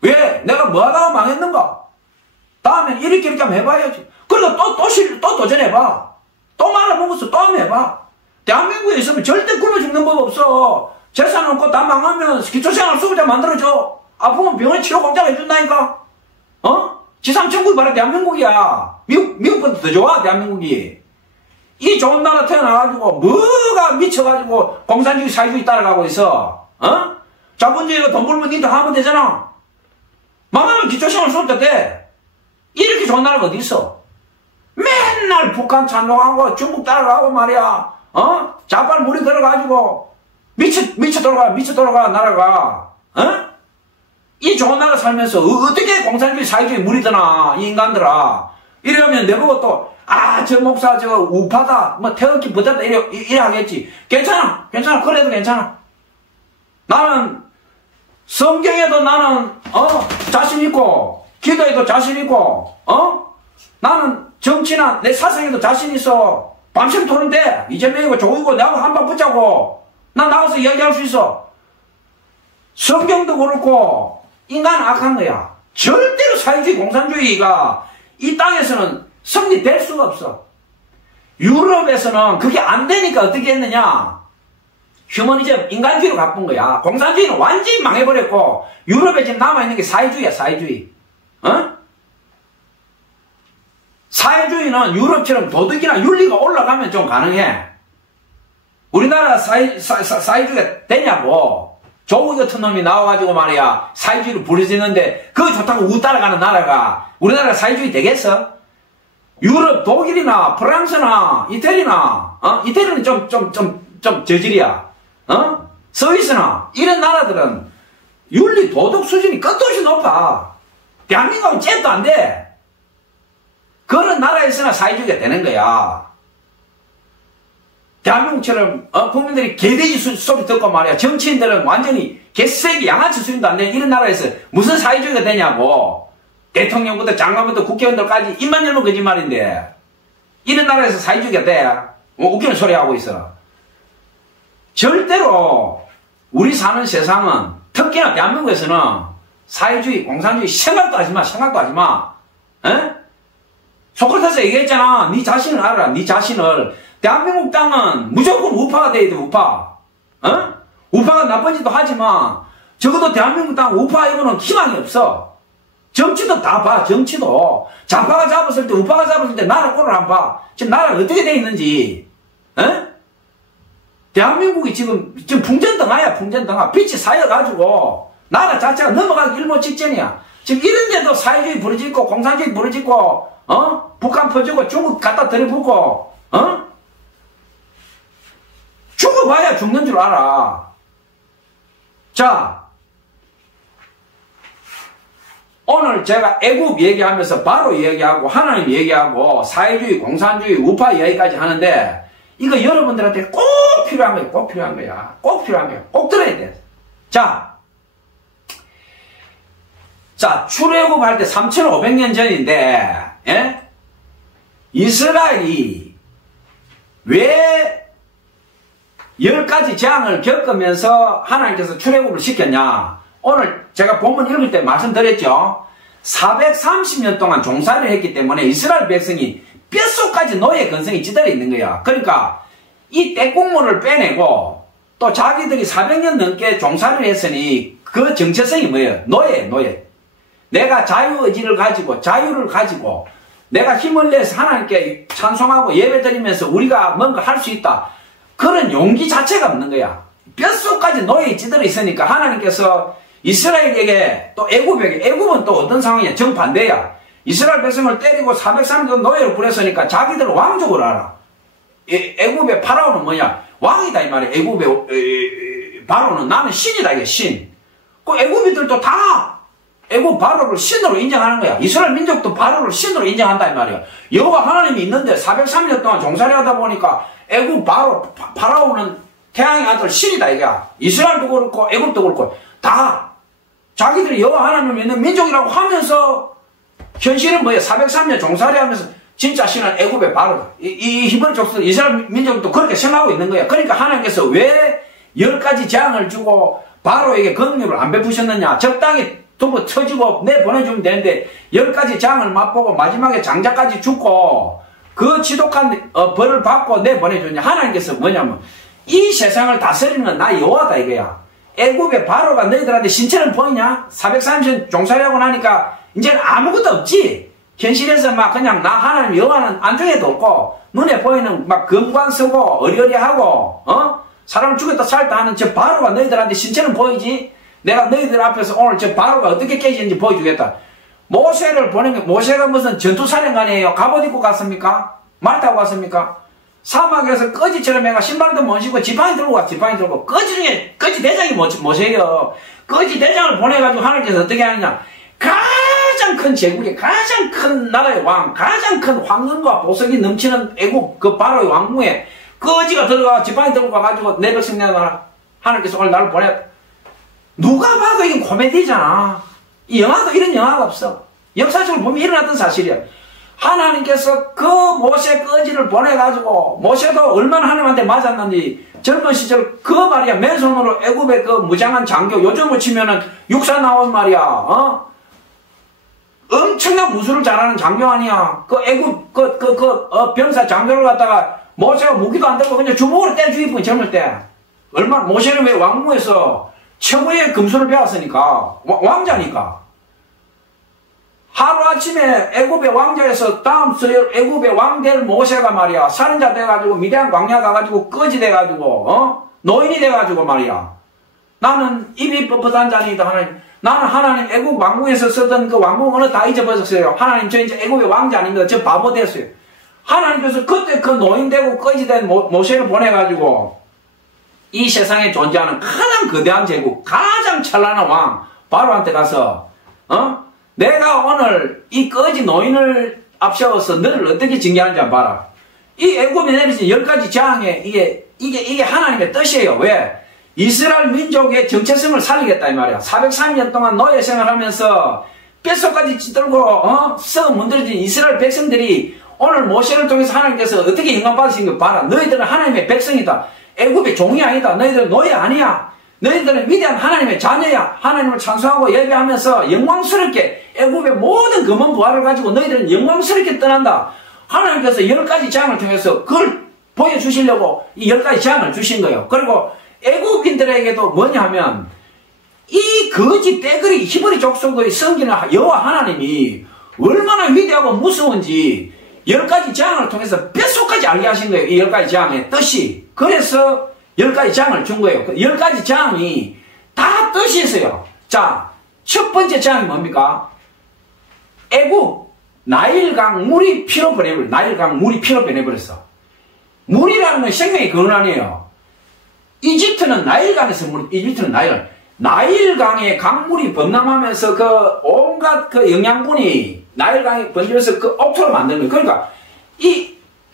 왜? 내가 뭐하다가 망했는가? 다음엔 이렇게 한번 해봐야지. 그리고 또 도전해봐. 또 말아먹었어. 또 한번 해봐. 대한민국에 있으면 절대 굶어 죽는 법 없어. 재산 없고 다 망하면 기초생활 수급자 만들어줘. 아프면 병원 치료 공짜로 해준다니까. 지상천국이 바로 대한민국이야. 미국보다 더 좋아 대한민국이. 이 좋은 나라 태어나가지고 뭐가 미쳐가지고 공산주의 사회주의 따라가고 있어. 자본주의가 돈 벌면 니도 하면 되잖아. 망하면 기초생활 수급자 돼. 이렇게 좋은 나라가 어디 있어. 맨날 북한 찬동하고 중국 따라가고 말이야. 자빨 물이 들어가지고 미쳐 돌아가 나라가. 이 좋은 나라 살면서 어떻게 공산주의 사회주의 물이 드나 이 인간들아. 이러면 내보고 또 저 목사 저거 우파다 뭐 태극기 붙었다 이래 하겠지. 괜찮아 그래도 괜찮아. 나는 성경에도 나는 자신 있고 기도에도 자신 있고 나는 정치나 내 사상에도 자신 있어. 밤샘 토는데 이재명이고 조국이고 내가 한번 붙자고 난 나가서 이야기할 수 있어. 성경도 그렇고 인간은 악한 거야. 절대로 사회주의 공산주의가 이 땅에서는 성립될 수가 없어. 유럽에서는 그게 안 되니까 어떻게 했느냐. 휴머니즘 인간주의로 바꾼 거야. 공산주의는 완전히 망해버렸고 유럽에 지금 남아있는 게 사회주의야. 사회주의. 사회주의는 유럽처럼 도덕이나 윤리가 올라가면 좀 가능해. 우리나라 사회주의가 되냐고. 조국 같은 놈이 나와가지고 말이야 사회주의를 부르짖는데 그거 좋다고 우 따라가는 나라가 우리나라 사회주의 되겠어? 유럽 독일이나 프랑스나 이태리나 이태리는 좀 저질이야. 스위스나 이런 나라들은 윤리 도덕 수준이 끝도 없이 높아. 대한민국은 잽도 안 돼. 그런 나라에서나 사회주의가 되는 거야. 대한민국처럼 국민들이 개돼지 소리 듣고 말이야 정치인들은 완전히 개쓰레기 양아치 수준도 안 되는 이런 나라에서 무슨 사회주의가 되냐고. 대통령부터 장관부터 국회의원들까지 입만 열면 거짓말인데 이런 나라에서 사회주의가 돼. 웃기는 소리 하고 있어. 절대로 우리 사는 세상은 특히나 대한민국에서는 사회주의 공산주의 생각도 하지 마. 소크라테스 얘기했잖아. 네 자신을 알아라. 네 자신을. 대한민국 땅은 무조건 우파가 돼야 돼. 우파가 나쁜 짓도 하지만 적어도 대한민국 땅 우파 이거는 희망이 없어. 정치도 다 봐. 정치도 좌파가 잡았을 때 우파가 잡았을 때 나라 꼴을 안 봐. 지금 나라가 어떻게 돼 있는지. 대한민국이 지금 풍전등화야. 풍전등화. 빛이 사여가지고 나라 자체가 넘어가기 일보 직전이야. 지금 이런데도 사회주의 부르짖고 공산주의 부르짖고 북한 퍼주고 중국 갖다 들이붓고 죽어봐야 죽는 줄 알아. 자, 오늘 제가 애국 얘기하면서 바로 얘기하고 하나님 얘기하고 사회주의 공산주의 우파 이야기까지 하는데 이거 여러분들한테 꼭 필요한 거야. 꼭 필요한 거야. 꼭 들어야 돼. 자, 출애굽할 때 3,500년 전인데 이스라엘이 왜 10가지 재앙을 겪으면서 하나님께서 출애굽을 시켰냐. 오늘 제가 본문 읽을 때 말씀드렸죠. 430년 동안 종살이를 했기 때문에 이스라엘 백성이 뼛속까지 노예 근성이 찌들어 있는 거야. 그러니까 이 떼국물을 빼내고 또 자기들이 400년 넘게 종살이를 했으니 그 정체성이 뭐예요? 노예. 내가 자유의지를 가지고 자유를 가지고 내가 힘을 내서 하나님께 찬송하고 예배드리면서 우리가 뭔가 할 수 있다. 그런 용기 자체가 없는 거야. 뼛속까지 노예에 찌들어 있으니까 하나님께서 이스라엘에게 또 애굽은 또 어떤 상황이냐? 정반대야. 이스라엘 백성을 때리고 430년 노예로 부렸으니까 자기들 왕족을 알아. 애굽의 파라오는 뭐냐? 왕이다 이 말이야. 애굽의 바로는 나는 신이다 이게 신. 그 애굽인들도 다 애굽 바로를 신으로 인정하는 거야. 이스라엘 민족도 바로를 신으로 인정한다 이 말이야. 여호와 하나님이 있는데 403년 동안 종살이하다 보니까 애굽 파라오는 태양의 아들 신이다 이거야. 이스라엘도 그렇고 애굽도 그렇고 다 자기들이 여호와 하나님이 있는 민족이라고 하면서 현실은 뭐예요? 403년 종살이하면서 진짜 신은 애굽의 바로다. 이 히브리 족속 이스라엘 민족도 그렇게 생각하고 있는 거야. 그러니까 하나님께서 왜 10가지 재앙을 주고 바로에게 긍휼을 안 베푸셨느냐? 적당히 두고 터지고 내보내주면 되는데 10가지 재앙을 맛보고 마지막에 장자까지 죽고 그 지독한 벌을 받고 내보내주냐? 하나님께서 뭐냐면 이 세상을 다스리는 건 나 여호와다 이거야. 애굽의 바로가 너희들한테 신체는 보이냐? 430년 종살이하고 나니까 이제는 아무것도 없지. 현실에서 막 그냥 나 하나님 여호와는 안중에도 없고 눈에 보이는 막 금관 쓰고 어리어리하고 사람 죽였다 살다 하는 저 바로가 너희들한테 신체는 보이지? 내가 너희들 앞에서 오늘 저 바로가 어떻게 깨지는지 보여주겠다. 모세를 보낸 게 모세가 무슨 전투사령관이에요? 갑옷 입고 갔습니까? 말 타고 갔습니까? 사막에서 꺼지처럼 해가 신발도 못 신고 지팡이 들고 가 지팡이 들고 꺼지 중에 꺼지 대장이 모세예요. 꺼지 대장을 보내가지고 하나님께서 어떻게 하느냐? 가장 큰 제국의 가장 큰 나라의 왕, 가장 큰 황금과 보석이 넘치는 애국 그 바로의 왕궁에 꺼지가 들어가 지팡이 들고 가가지고 내 백성 내놔라. 하나님께서 오늘 나를 보냈다. 누가 봐도 이게 코미디잖아. 이 영화도 이런 영화가 없어. 역사적으로 보면 일어났던 사실이야. 하나님께서 그 모세 꺼지를 보내가지고 모세도 얼마나 하나님한테 맞았는지 젊은 시절 그 말이야 맨손으로 애굽의 그 무장한 장교 요즘으로 치면은 육사 나온 말이야. 엄청난 무술을 잘하는 장교 아니야. 그 애굽 병사 장교를 갖다가 모세가 무기도 안 들고 그냥 주먹으로 때 죽이고 젊을 때 얼마나 모세는 왜 왕궁에서 최고의 금술을 배웠으니까 왕자니까 하루아침에 애굽의 왕자에서 다음 서열 애굽의 왕 될 모세가 말이야 살인자 돼가지고 미디안 광야 가가지고 꺼지 돼가지고 노인이 돼가지고 말이야 나는 입이 뻣뻣한 자니이다 하나님. 나는 하나님 애굽 왕궁에서 쓰던 그 왕궁을 다 잊어버렸어요. 하나님 저 이제 애굽의 왕자 아닙니다. 저 바보 됐어요. 하나님께서 그때 그 노인 되고 꺼지 된 모세를 보내가지고 이 세상에 존재하는 가장 거대한 제국, 가장 찬란한 왕 바로한테 가서 내가 오늘 이 꺼지 노인을 앞세워서 너를 어떻게 징계하는지 한번 봐라. 이 애굽에 내리신 10가지 재앙에 이게 하나님의 뜻이에요. 왜? 이스라엘 민족의 정체성을 살리겠다 이 말이야. 403년 동안 노예 생활하면서 뼛속까지 찌들고 썩어 문드러진 이스라엘 백성들이 오늘 모세를 통해서 하나님께서 어떻게 영광 받으신 거 봐라. 너희들은 하나님의 백성이다. 애굽의 종이 아니다. 너희들은 노예 아니야. 너희들은 위대한 하나님의 자녀야. 하나님을 찬송하고 예배하면서 영광스럽게 애굽의 모든 금은 부활을 가지고 너희들은 영광스럽게 떠난다. 하나님께서 10가지 재앙을 통해서 그걸 보여주시려고 이 10가지 재앙을 주신 거예요. 그리고 애굽인들에게도 뭐냐 하면 이 거지 떼거리 히브리 족속의 성기는 여호와 하나님이 얼마나 위대하고 무서운지 10가지 재앙을 통해서 뼛속까지 알게 하신 거예요. 이 10가지 재앙의 뜻이. 그래서 10가지 재앙을 준 거예요. 10가지 재앙이 다 뜻이 있어요. 자, 첫 번째 재앙이 뭡니까? 애굽 나일강 물이 피로 변해버렸어. 물이라는 건 생명의 근원이에요. 이집트는 나일강에서 나일강의 강물이 범람하면서 그 온갖 그 영양분이 나일강이 번지면서 그 옥토로 만드는 거예요. 그러니까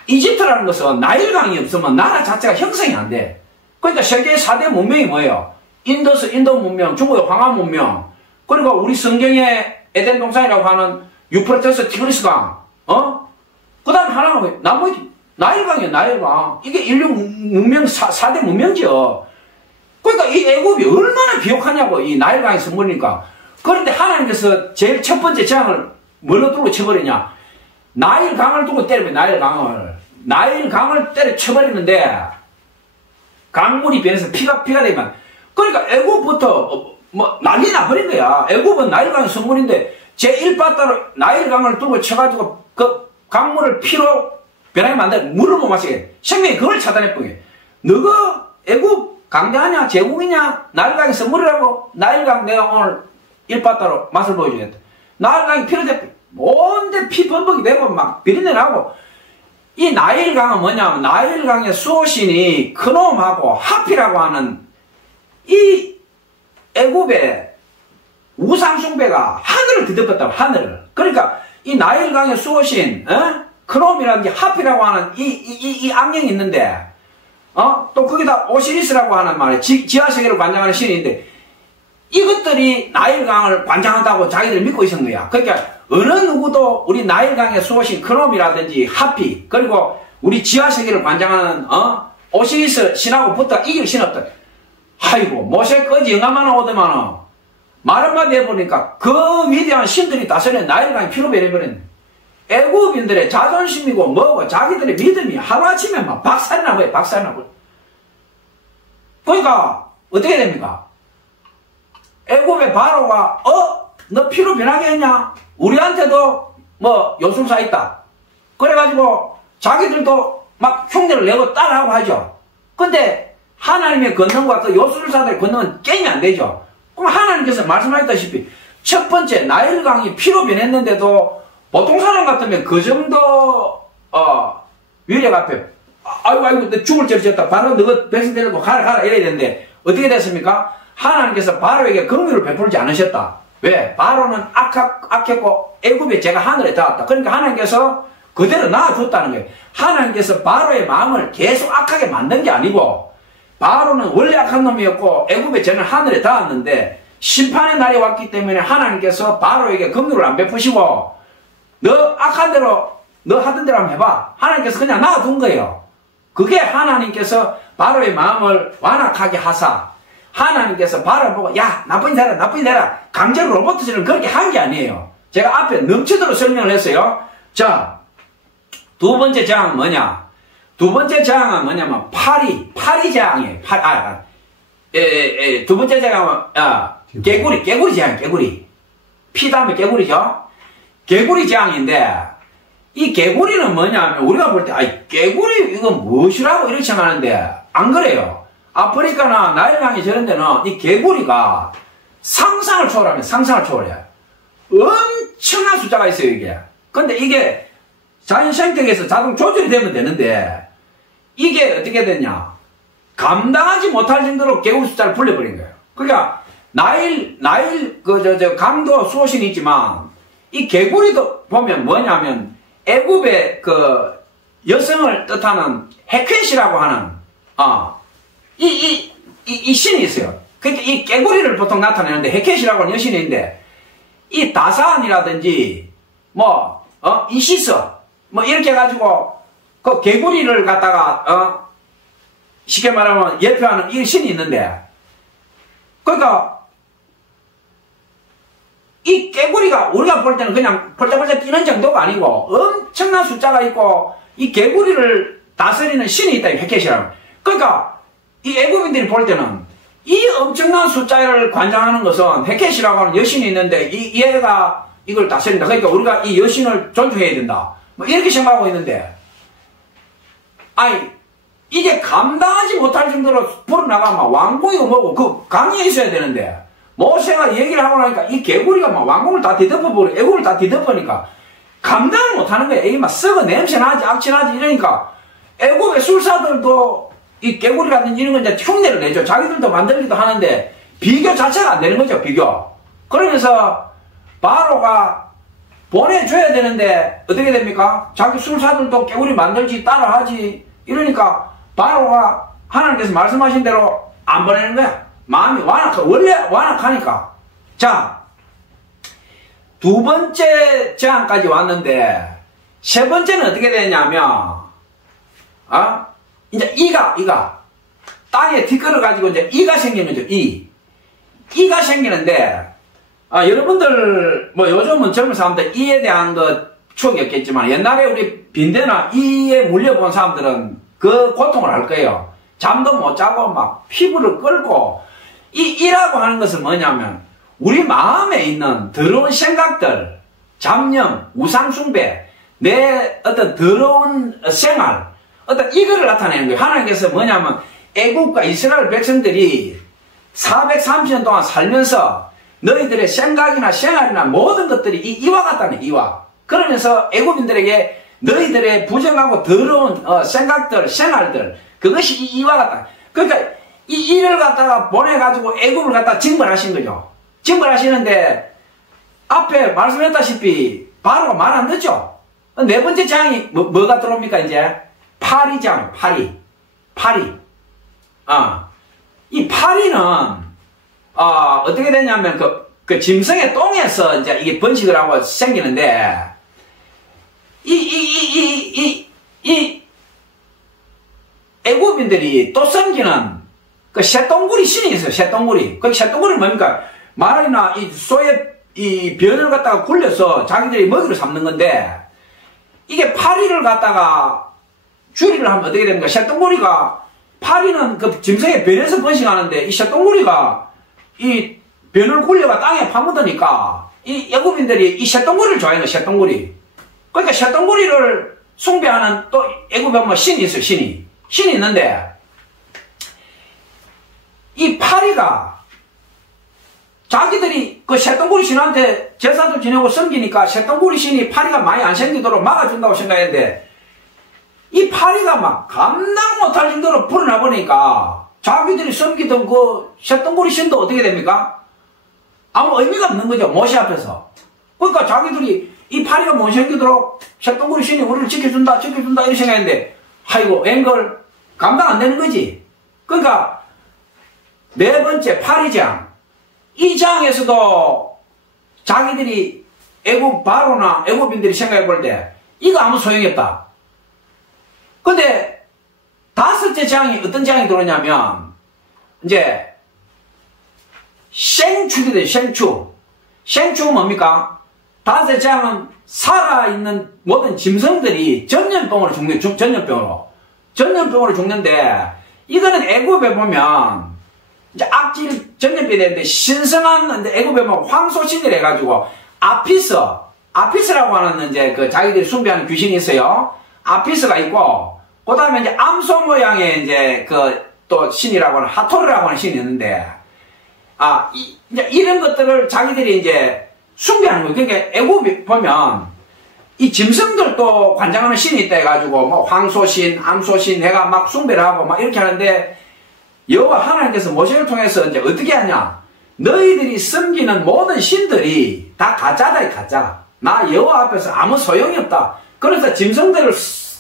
이집트라는 것은 나일강이 없으면 나라 자체가 형성이 안 돼. 그러니까 세계 4대 문명이 뭐예요? 인도 문명, 중국의 황하 문명, 그리고 우리 성경의 에덴 동산이라고 하는 유프라테스 티그리스강, 그 다음 하나가 뭐예요? 나머지 나일강이에요, 나일강. 이게 인류 문명 4대 문명지요. 그러니까 이 애굽이 얼마나 비옥하냐고, 이 나일강이 선물이니까. 그런데 하나님께서 제일 첫 번째 재앙을 뭘로 두고 쳐버리냐? 나일강을 두고 때리면 나일강을 때려 쳐버리는데 강물이 변해서 피가 되면 그러니까 애굽부터 뭐 난리 나버린 거야. 애굽은 나일강의 성물인데 제1바다로 나일강을 두고 쳐가지고 그 강물을 피로 변하게 만들어 물을 못 마시게 생명이 그걸 차단해버려. 너가 애굽 강대하냐 제국이냐 나일강의 성물이라고. 나일강 내가 오늘 1바다로 맛을 보여주겠다. 나일강이 피로 돼 온데 피 범벅이 되고 막 비린내 나고. 이 나일강은 뭐냐면 나일강의 수호신이 크놈하고 하피라고 하는 이 애굽의 우상숭배가 하늘을 뒤덮었다고. 하늘을. 그러니까 이 나일강의 수호신 크놈이라든지 하피라고 하는 이 악령이 있는데 또 거기다 오시리스라고 하는 말에 지하세계를 관장하는 신이 있는데 이것들이 나일강을 관장한다고 자기들 믿고 있는 거야. 그러니까 어느 누구도 우리 나일강의 수호신 크놈이라든지 하피 그리고 우리 지하세계를 관장하는 오시리스 신하고 붙어 이길 신 없다. 아이고 모세 꺼지 영감만 오더만은 말 한마디 해보니까 그 위대한 신들이 다스려 나일강이 피로 변해버렸네. 애굽인들의 자존심이고 뭐고 자기들의 믿음이 하루아침에 막 박살이 나버려. 박살이 나버려. 그러니까 어떻게 됩니까? 애굽의 바로가 너 피로 변하게 했냐? 우리한테도 뭐 요술사 있다. 그래가지고 자기들도 막 흉내를 내고 따라하고 하죠. 근데 하나님의 권능과 그 요술사들의 권능은 게임이 안 되죠. 그럼 하나님께서 말씀하셨다시피 첫 번째 나일강이 피로 변했는데도 보통 사람 같으면 그 정도 위력 앞에 아이고 내 죽을 죄를 지었다. 바로 너가 백성 데리고 가라 이래야 되는데 어떻게 됐습니까? 하나님께서 바로에게 긍휼을 베풀지 않으셨다. 왜? 바로는 악했고 애굽의 죄가 하늘에 닿았다. 그러니까 하나님께서 그대로 놔줬다는 거예요. 하나님께서 바로의 마음을 계속 악하게 만든 게 아니고 바로는 원래 악한 놈이었고 애굽의 죄는 하늘에 닿았는데 심판의 날이 왔기 때문에 하나님께서 바로에게 긍휼을 안 베푸시고 너 악한 대로 너 하던 대로 한번 해봐. 하나님께서 그냥 놔둔 거예요. 그게 하나님께서 바로의 마음을 완악하게 하사 하나님께서 바로 보고 야 나쁜 일해라 강제로 로봇처럼 그렇게 한 게 아니에요. 제가 앞에 넘치도록 설명을 했어요. 자, 두 번째 재앙은 뭐냐? 두 번째 재앙은 뭐냐면 파리 재앙이에요. 두 번째 재앙은 개구리 재앙. 개구리 피 다음에 개구리죠. 개구리 재앙인데 이 개구리는 뭐냐면 우리가 볼 때 개구리 이거 무엇이라고 이렇게 생각하는데 안 그래요. 아프리카나 나일강이 저런 데는 이 개구리가 상상을 초월하면 상상을 초월해요. 엄청난 숫자가 있어요 이게. 근데 이게 자연 생태계에서 자동 조절이 되면 되는데 이게 어떻게 됐냐? 감당하지 못할 정도로 개구리 숫자를 불려버린 거예요. 그러니까 감도 수호신이 있지만 이 개구리도 보면 뭐냐면 애굽의 그 여성을 뜻하는 헤켓이라고 하는 이 신이 있어요. 그러니까 이 개구리를 보통 나타내는데 헤켓이라고 하는 여신이 있는데 이 다산이라든지 이시스 이렇게 해가지고 그 개구리를 갖다가 쉽게 말하면 예표하는 이 신이 있는데 그러니까 이 개구리가 우리가 볼 때는 그냥 벌쩍벌쩍 뛰는 정도가 아니고 엄청난 숫자가 있고 이 개구리를 다스리는 신이 있다. 이 헤켓이라는. 그러니까 이 애굽인들이 볼 때는 이 엄청난 숫자를 관장하는 것은 헤켓이라고 하는 여신이 있는데 얘가 이걸 다스린다. 그러니까 우리가 이 여신을 존중해야 된다. 이렇게 생각하고 있는데 이게 감당하지 못할 정도로 불어나가면 왕궁이고 뭐고 그 강에 있어야 되는데 모세가 얘기를 하고 나니까 이 개구리가 막 왕궁을 다 뒤덮어버려. 애굽을 다 뒤덮으니까 감당을 못하는 거야. 이게 막 썩어 냄새나지 악취나지 이러니까 애굽의 술사들도 이 개구리 같은 이런 건 이제 흉내를 내죠. 자기들도 만들기도 하는데 비교 자체가 안 되는 거죠. 비교. 그러면서 바로가 보내줘야 되는데 어떻게 됩니까? 자기 술사들도 개구리 만들지 따라하지 이러니까 바로가 하나님께서 말씀하신 대로 안 보내는 거야. 마음이 원래 완악하니까. 자, 두 번째 재앙까지 왔는데 세 번째는 어떻게 되냐면 이제 이가 땅에 뒷걸어 가지고 이제 이가 생기는 거죠. 이가 생기는데 여러분들, 뭐 요즘은 젊은 사람들 이에 대한 추억이 없겠지만, 옛날에 우리 빈대나 이에 물려본 사람들은 그 고통을 알 거예요. 잠도 못 자고 막 피부를 끓고, 이라고 하는 것은 뭐냐면, 우리 마음에 있는 더러운 생각들, 잡념, 우상숭배, 내 어떤 더러운 생활, 어떤 이거를 나타내는 거예요. 하나님께서 뭐냐면, 애국과 이스라엘 백성들이 430년 동안 살면서 너희들의 생각이나 생활이나 모든 것들이 이와 같다는 이와. 그러면서 애국인들에게 너희들의 부정하고 더러운 생각들, 생활들, 그것이 이와 같다. 그러니까 이 일을 갖다가 보내가지고 애국을 갖다 징벌하신 거죠. 징벌하시는데 앞에 말씀했다시피 바로가 말 안 듣죠. 네 번째 장이 뭐가 들어옵니까 이제? 파리장, 파리. 이 파리는 어떻게 되냐면 그 짐승의 똥에서 이제 이게 번식을 하고 생기는데 이 애국인들이 또 섬기는 그 쇠똥구리 신이 있어요. 쇠똥구리. 그 쇠똥구리는 뭡니까? 말이나 이 소의 이 변을 갖다가 굴려서 자기들이 먹이로 삼는 건데 이게 파리를 갖다가 줄이를 하면 어떻게 됩니까? 쇠똥구리가 파리는 그 짐승의 변에서 번식하는데 이 쇠똥구리가 이 변을 굴려가 땅에 파묻으니까 이 애국인들이 이 쇠똥구리를 좋아해요. 쇠똥구리. 그러니까 쇠똥구리를 숭배하는 또 애국에 보면 신이 있어요. 신이 있는데 이 파리가 자기들이 그 쇠똥구리 신한테 제사도 지내고 섬기니까 쇠똥구리 신이 파리가 많이 안 생기도록 막아준다고 생각했는데 이 파리가 막 감당 못할 정도로 불어나 보니까 자기들이 섬기던 그 쇠똥구리 신도 어떻게 됩니까? 아무 의미가 없는 거죠. 모세 앞에서. 그러니까 자기들이 이 파리가 못 생기도록 쇠똥구리 신이 우리를 지켜준다 이렇게 생각했는데 아이고 앵걸 감당 안 되는 거지. 그러니까 네 번째 파리장. 이 장에서도 자기들이 애국 바로나 애국인들이 생각해 볼 때 이거 아무 소용이 없다. 근데 다섯째 장이 어떤 장이 들어오냐면 이제 생축이 돼요. 생축은 뭡니까? 다섯째 장은 살아있는 모든 짐승들이 전염병으로 죽는데 이거는 애굽에 보면 이제 악질 전염병이 되는데 신성한 애굽에 보면 황소신이라 해가지고 아피스라고 하는 이제 그 자기들이 숭배하는 귀신이 있어요. 아피스가 있고 그 다음에 이제 암소 모양의 이제 그 또 신이라고 하는 하토르라고 하는 신이 있는데 이제 이런 것들을 자기들이 이제 숭배하는 거예요. 그러니까 애굽에 보면 이 짐승들도 관장하는 신이 있다 해가지고 뭐 황소신, 암소신 내가 막 숭배를 하고 막 이렇게 하는데 여호와 하나님께서 모세를 통해서 이제 어떻게 하냐? 너희들이 섬기는 모든 신들이 다 가짜다, 가짜. 나 여호와 앞에서 아무 소용이 없다. 그래서 짐승들을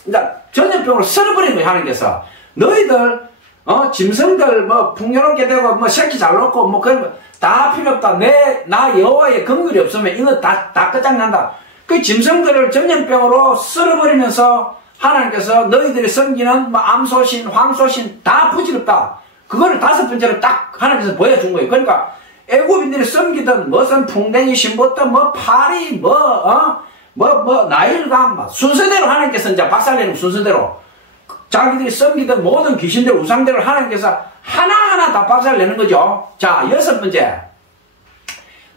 이제 전염병으로 썰어버린 거예요, 하나님께서. 너희들 짐승들 뭐 풍요롭게 되고 뭐 새끼 잘 놓고 뭐 그런 거 다 필요 없다. 나 여호와의 긍휼이 없으면 이거 다 끝장난다. 그 짐승들을 전염병으로 썰어버리면서 하나님께서 너희들이 섬기는 뭐 암소신, 황소신 다 부질없다. 그거를 다섯 번째로 딱 하나님께서 보여준 거예요. 그러니까 애굽인들이 섬기던 무슨 풍뎅이 신부터 뭐 파리 뭐 나일강 막 순서대로 하나님께서 이제 박살내는 순서대로 자기들이 섬기던 모든 귀신들 우상들을 하나님께서 하나하나 다 박살내는 거죠. 자, 여섯 번째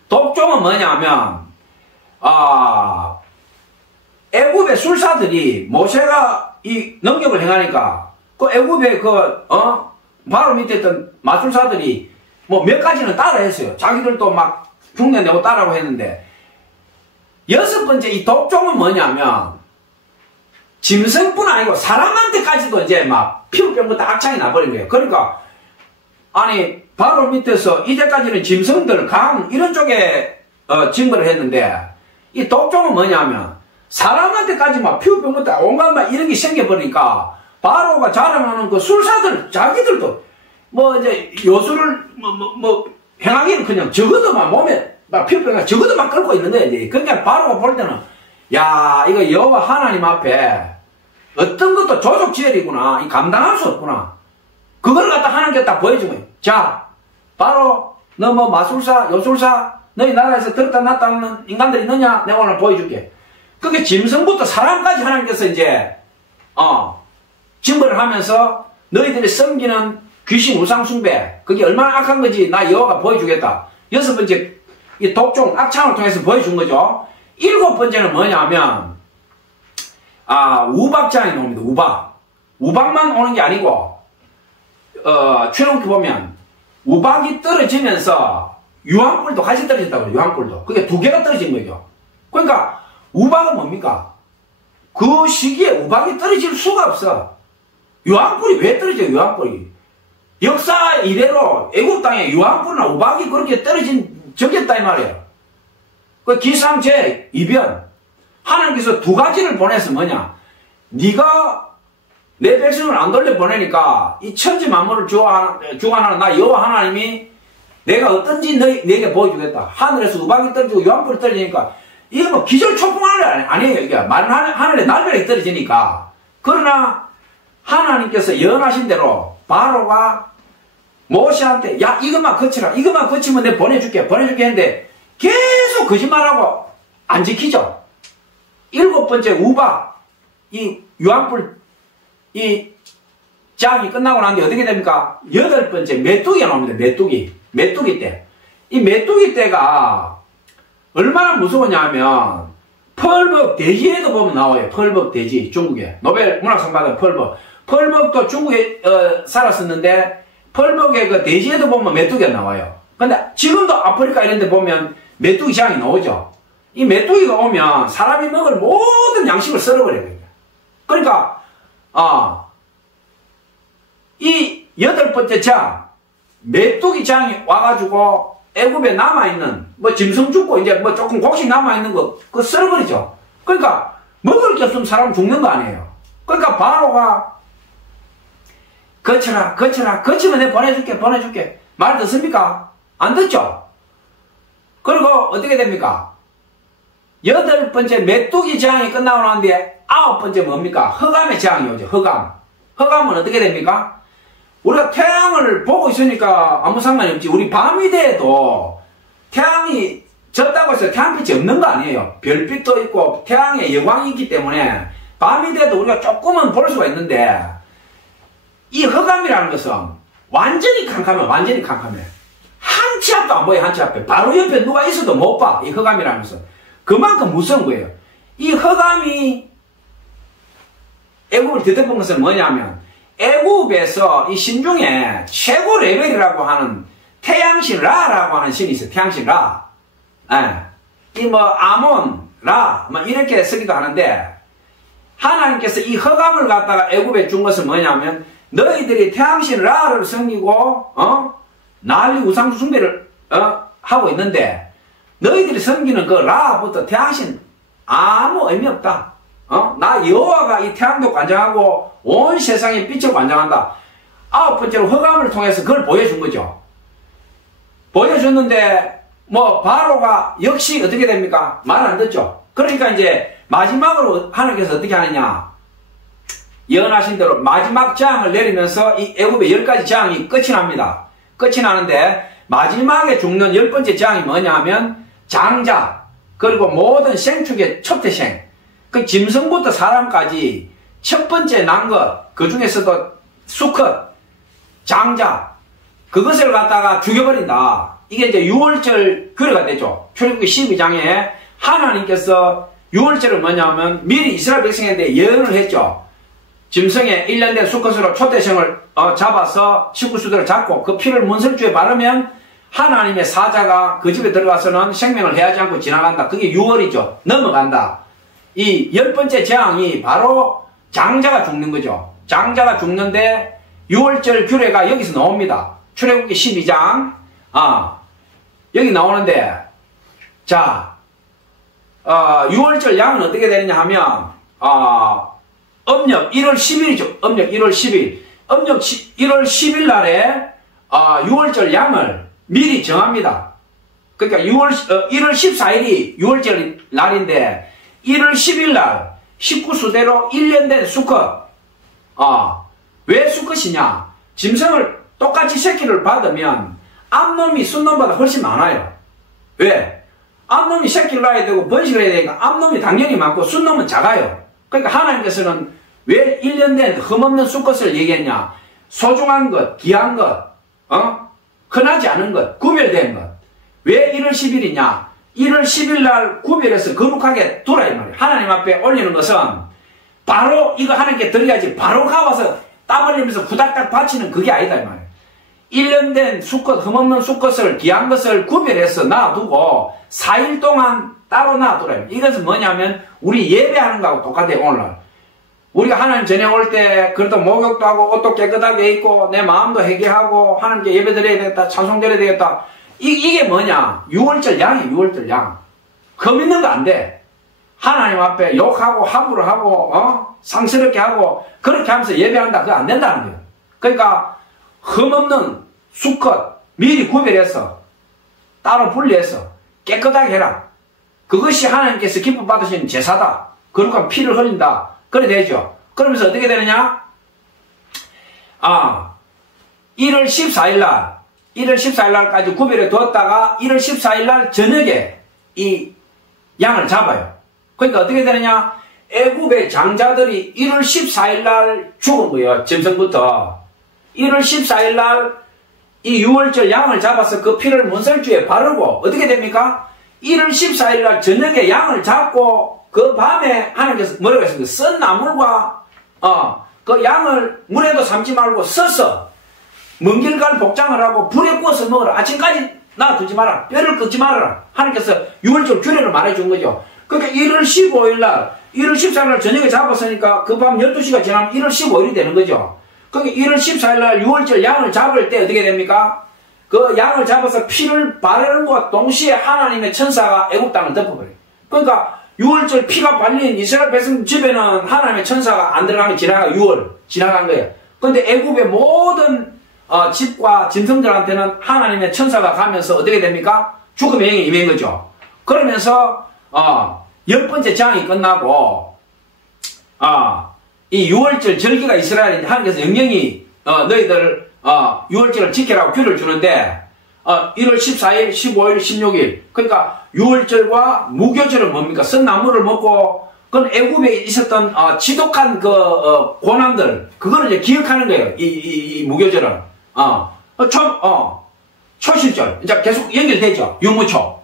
독종은 뭐냐면 애굽의 술사들이 모세가 이 능력을 행하니까 그 애굽의 바로 밑에 있던 마술사들이 뭐 몇 가지는 따라 했어요. 자기들도 막 흉내내고 따라고 했는데 여섯 번째 이 독종은 뭐냐면 짐승뿐 아니고 사람한테까지도 이제 막 피부병부터 악창이 나버린 거예요. 그러니까 아니 바로 밑에서 이제까지는 짐승들 강 이런 쪽에 징벌을 했는데 이 독종은 뭐냐면 사람한테까지 막 피부병부터 온갖 막 이런 게 생겨버리니까 바로가 자랑하는 그 술사들 자기들도 뭐 이제 요술을 행하기는 그냥 적어도 막 몸에 막 피부병이 적어도 막 끓고 있는 거야. 이제. 그러니까 바로가 볼 때는 야 이거 여호와 하나님 앞에 어떤 것도 조족지혈이구나. 이 감당할 수 없구나. 그걸 갖다 하나님께 딱 보여준 거예요. 자 바로 너 뭐 마술사 요술사 너희 나라에서 들었다 놨다 하는 인간들이 있느냐? 내가 오늘 보여줄게. 그게 짐승부터 사람까지 하나님께서 이제 징벌을 하면서 너희들이 섬기는 귀신 우상숭배, 그게 얼마나 악한 건지 나 여호와가 보여주겠다. 6번째, 이 독종 악창을 통해서 보여준 거죠. 7번째는 뭐냐면 우박장이 나옵니다. 우박만 오는 게 아니고 출애굽기 보면 우박이 떨어지면서 유황불도 같이 떨어졌다고 해요. 유황불도. 그게 2개가 떨어진 거죠. 그러니까 우박은 뭡니까? 그 시기에 우박이 떨어질 수가 없어. 유황불이 왜 떨어져요? 유황불이. 역사 이래로 애국 땅에 유황불이나 우박이 그렇게 적겠다 이 말이에요. 그 기삼제 이변. 하나님께서 2가지를 보내서 뭐냐? 네가 내 백성을 안 돌려보내니까 이 천지 만물을 주관하는 나 여호와 하나님이 내가 어떤지 너에게 보여주겠다. 하늘에서 우박이 떨어지고 유황불이 떨어지니까 이게 뭐 기절초풍하는 아니에요. 이게 하늘에 날벼락이 떨어지니까. 그러나 하나님께서 예언하신 대로 바로가 모세한테 야 이것만 거치라. 이것만 거치면 내가 보내줄게 했는데 계속 거짓말하고 안 지키죠. 7번째 우박 이 유황불 이 장이 끝나고 난 뒤에 어떻게 됩니까? 8번째 메뚜기가 나옵니다. 메뚜기 때. 이 메뚜기 때가 얼마나 무서웠냐 하면 펄벅 대지에도 보면 나와요. 펄벅 대지. 중국에 노벨 문학상 받은 펄벅. 펄벅도 중국에 살았었는데 펄벅의 그 대지에도 보면 메뚜기가 나와요. 근데 지금도 아프리카 이런 데 보면 메뚜기 장이 나오죠. 이 메뚜기가 오면 사람이 먹을 모든 양식을 썰어버려요. 그러니까 이 8번째 장 메뚜기 장이 와가지고 애굽에 남아있는 뭐 짐승 죽고 이제 뭐 조금 곡식 남아있는 거 그거 썰어버리죠. 그러니까 먹을 게 없으면 사람 죽는 거 아니에요. 그러니까 바로가 거치면 내가 보내줄게 말 듣습니까? 안 듣죠? 그리고 어떻게 됩니까? 8번째 메뚜기 장이 끝나고 난 뒤에 9번째 뭡니까? 흑암의 장이 오죠. 흑암은 어떻게 됩니까? 우리가 태양을 보고 있으니까 아무 상관이 없지. 우리 밤이 돼도 태양이 졌다고 해서 태양빛이 없는 거 아니에요. 별빛도 있고 태양의 여광이 있기 때문에 밤이 돼도 우리가 조금은 볼 수가 있는데 이 흑암이라는 것은 완전히 캄캄해. 한 치 앞도 안 보여. 한 치 앞에. 바로 옆에 누가 있어도 못 봐. 이 흑암이라는 것은. 그만큼 무서운 거예요. 이 흑암이 애굽을 뒤덮은 것은 뭐냐면 애굽에서 이 신 중에 최고 레벨이라고 하는 태양신 라라고 하는 신이 있어요. 태양신 라. 이 뭐 아몬 라 뭐 이렇게 쓰기도 하는데 하나님께서 이 흑암을 갖다가 애굽에 준 것은 뭐냐면 너희들이 태양신 라를 섬기고 난리 우상수 숭배를 하고 있는데 너희들이 섬기는 그 라부터 태양신 아무 의미 없다. 나 여호와가 이 태양도 관장하고 온 세상의 빛을 관장한다. 9번째로 흑암을 통해서 그걸 보여준 거죠. 보여줬는데 뭐 바로가 역시 어떻게 됩니까? 말 안 듣죠. 그러니까 이제 마지막으로 하나님께서 어떻게 하느냐? 예언하신 대로 마지막 재앙을 내리면서 이 애굽의 10가지 재앙이 끝이 납니다. 끝이 나는데 마지막에 죽는 10번째 재앙이 뭐냐면 장자 그리고 모든 생축의 첫 태생 그 짐승부터 사람까지 첫 번째 난 것 그 중에서도 수컷 장자 그것을 갖다가 죽여버린다. 이게 이제 6월절 규례가 되죠. 출애굽기 12장에 하나님께서 6월절을 뭐냐면 미리 이스라엘 백성한테 예언을 했죠. 짐승의 1년 된 수컷으로 초태생을 잡아서 식구수들을 잡고 그 피를 문설주에 바르면 하나님의 사자가 그 집에 들어가서는 생명을 해하지 않고 지나간다. 그게 6월이죠. 넘어간다. 이 10번째 재앙이 바로 장자가 죽는 거죠. 장자가 죽는데 6월절 규례가 여기서 나옵니다. 출애굽기 12장 여기 나오는데 자 6월절 양은 어떻게 되느냐 하면 음력 1월 10일이죠. 음력 1월 10일. 음력 1월 10일 날에 6월절 양을 미리 정합니다. 그러니까 1월 14일이 6월절 날인데 1월 10일 날 식구수대로 1년 된 수컷. 왜 수컷이냐? 짐승을 똑같이 새끼를 받으면 암놈이 순놈보다 훨씬 많아요. 왜? 암놈이 새끼를 낳아야 되고 번식을 해야 되니까 암놈이 당연히 많고 순놈은 작아요. 그러니까 하나님께서는 왜 1년 된 흠없는 수컷을 얘기했냐? 소중한 것, 귀한 것, 흔하지 않은 것, 구별된 것. 왜 1월 10일이냐? 1월 10일 날 구별해서 거룩하게 두라 이 말이에요. 하나님 앞에 올리는 것은 바로 이거 하나님께 드려야지 바로 가와서 땀 흘리면서 후닥닥 바치는 그게 아니다 이 말이에요. 1년 된 수컷, 흠없는 수컷을 귀한 것을 구별해서 놔두고 4일 동안 따로 놔두라. 이것은 뭐냐면 우리 예배하는 거하고 똑같아요. 오늘 우리가 하나님 전에 올 때 그래도 목욕도 하고 옷도 깨끗하게 입고 내 마음도 회개하고 하나님께 예배 드려야 되겠다, 찬송 드려야 되겠다. 이게 뭐냐? 6월절 양이에요. 6월절 양. 겁 있는 거 안 돼. 하나님 앞에 욕하고 함부로 하고 상스럽게 하고 그렇게 하면서 예배한다. 그거 안 된다는 거예요. 그러니까 흠없는 수컷 미리 구별해서 따로 분리해서 깨끗하게 해라. 그것이 하나님께서 기쁨 받으시는 제사다. 그러니까 피를 흘린다. 그래 되죠. 그러면서 어떻게 되느냐? 1월 14일 날까지 구별해 두었다가 1월 14일 날 저녁에 이 양을 잡아요. 그러니까 어떻게 되느냐? 애굽의 장자들이 1월 14일 날 죽은 거예요. 점성부터. 1월 14일 날 이 6월절 양을 잡아서 그 피를 문설주에 바르고 어떻게 됩니까? 1월 14일 날 저녁에 양을 잡고 그 밤에 하나님께서 뭐라고 했습니까? 쓴 나물과 그 양을 물에도 삶지 말고 써서 먼 길 갈 복장을 하고 불에 구워서 먹으라. 아침까지 놔두지 마라. 뼈를 꺾지 말아라. 하나님께서 6월절 규례를 말해준 거죠. 그러니까 1월 15일 날 1월 14일 날 저녁에 잡았으니까 그 밤 12시가 지나면 1월 15일이 되는 거죠. 그러니까 1월 14일 날 6월절 양을 잡을 때 어떻게 됩니까? 그 양을 잡아서 피를 바르는 것과 동시에 하나님의 천사가 애굽 땅을 덮어버려요. 그러니까 6월절 피가 발린 이스라엘 백성 집에는 하나님의 천사가 안 들어가는 게 지나가 6월 지나간 거예요. 그런데 애굽의 모든 집과 짐승들한테는 하나님의 천사가 가면서 어떻게 됩니까? 죽음의 영이 임한 거죠. 그러면서 10번째 장이 끝나고 이 6월절 절기가 이스라엘인데 하나님께서 영영이 너희들 6월절을 지키라고 규를 주는데 1월 14일, 15일, 16일 그러니까 6월절과 무교절은 뭡니까? 쓴 나물을 먹고 그건 애굽에 있었던 지독한 그 고난들 그거를 이제 기억하는 거예요. 이 무교절은 초실절 이제 계속 연결되죠. 유무초.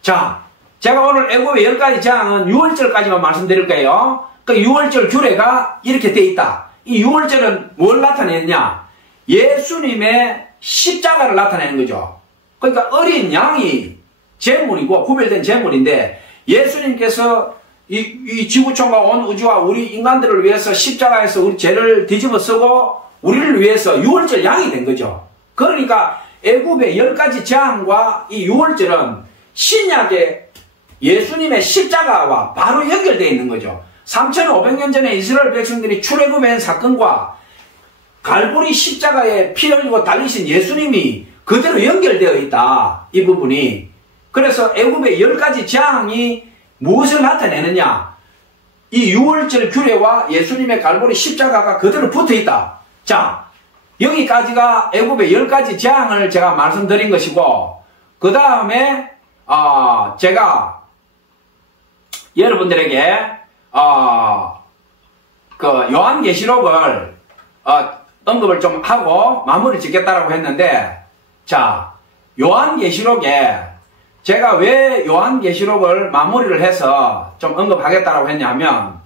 자, 제가 오늘 애굽의 10가지 재앙은 6월절까지만 말씀드릴 거예요. 그 6월절 규례가 이렇게 돼 있다. 이 6월절은 뭘 나타내느냐? 예수님의 십자가를 나타내는 거죠. 그러니까 어린 양이 제물이고 구별된 제물인데 예수님께서 이 지구촌과 온 우주와 우리 인간들을 위해서 십자가에서 우리 죄를 뒤집어 쓰고 우리를 위해서 6월절 양이 된 거죠. 그러니까 애굽의 10가지 재앙과 이 6월절은 신약의 예수님의 십자가와 바로 연결되어 있는 거죠. 3,500년 전에 이스라엘 백성들이 출애굽한 사건과 갈보리 십자가에 피 흘리고 달리신 예수님이 그대로 연결되어 있다. 이 부분이. 그래서 애굽의 10가지 재앙이 무엇을 나타내느냐? 이 6월절 규례와 예수님의 갈보리 십자가가 그대로 붙어 있다. 자, 여기까지가 애굽의 10가지 재앙을 제가 말씀드린 것이고 그 다음에 제가 여러분들에게 그 요한계시록을 언급을 좀 하고 마무리 짓겠다라고 했는데 자, 요한계시록에 제가 왜 요한계시록을 마무리를 해서 좀 언급하겠다라고 했냐면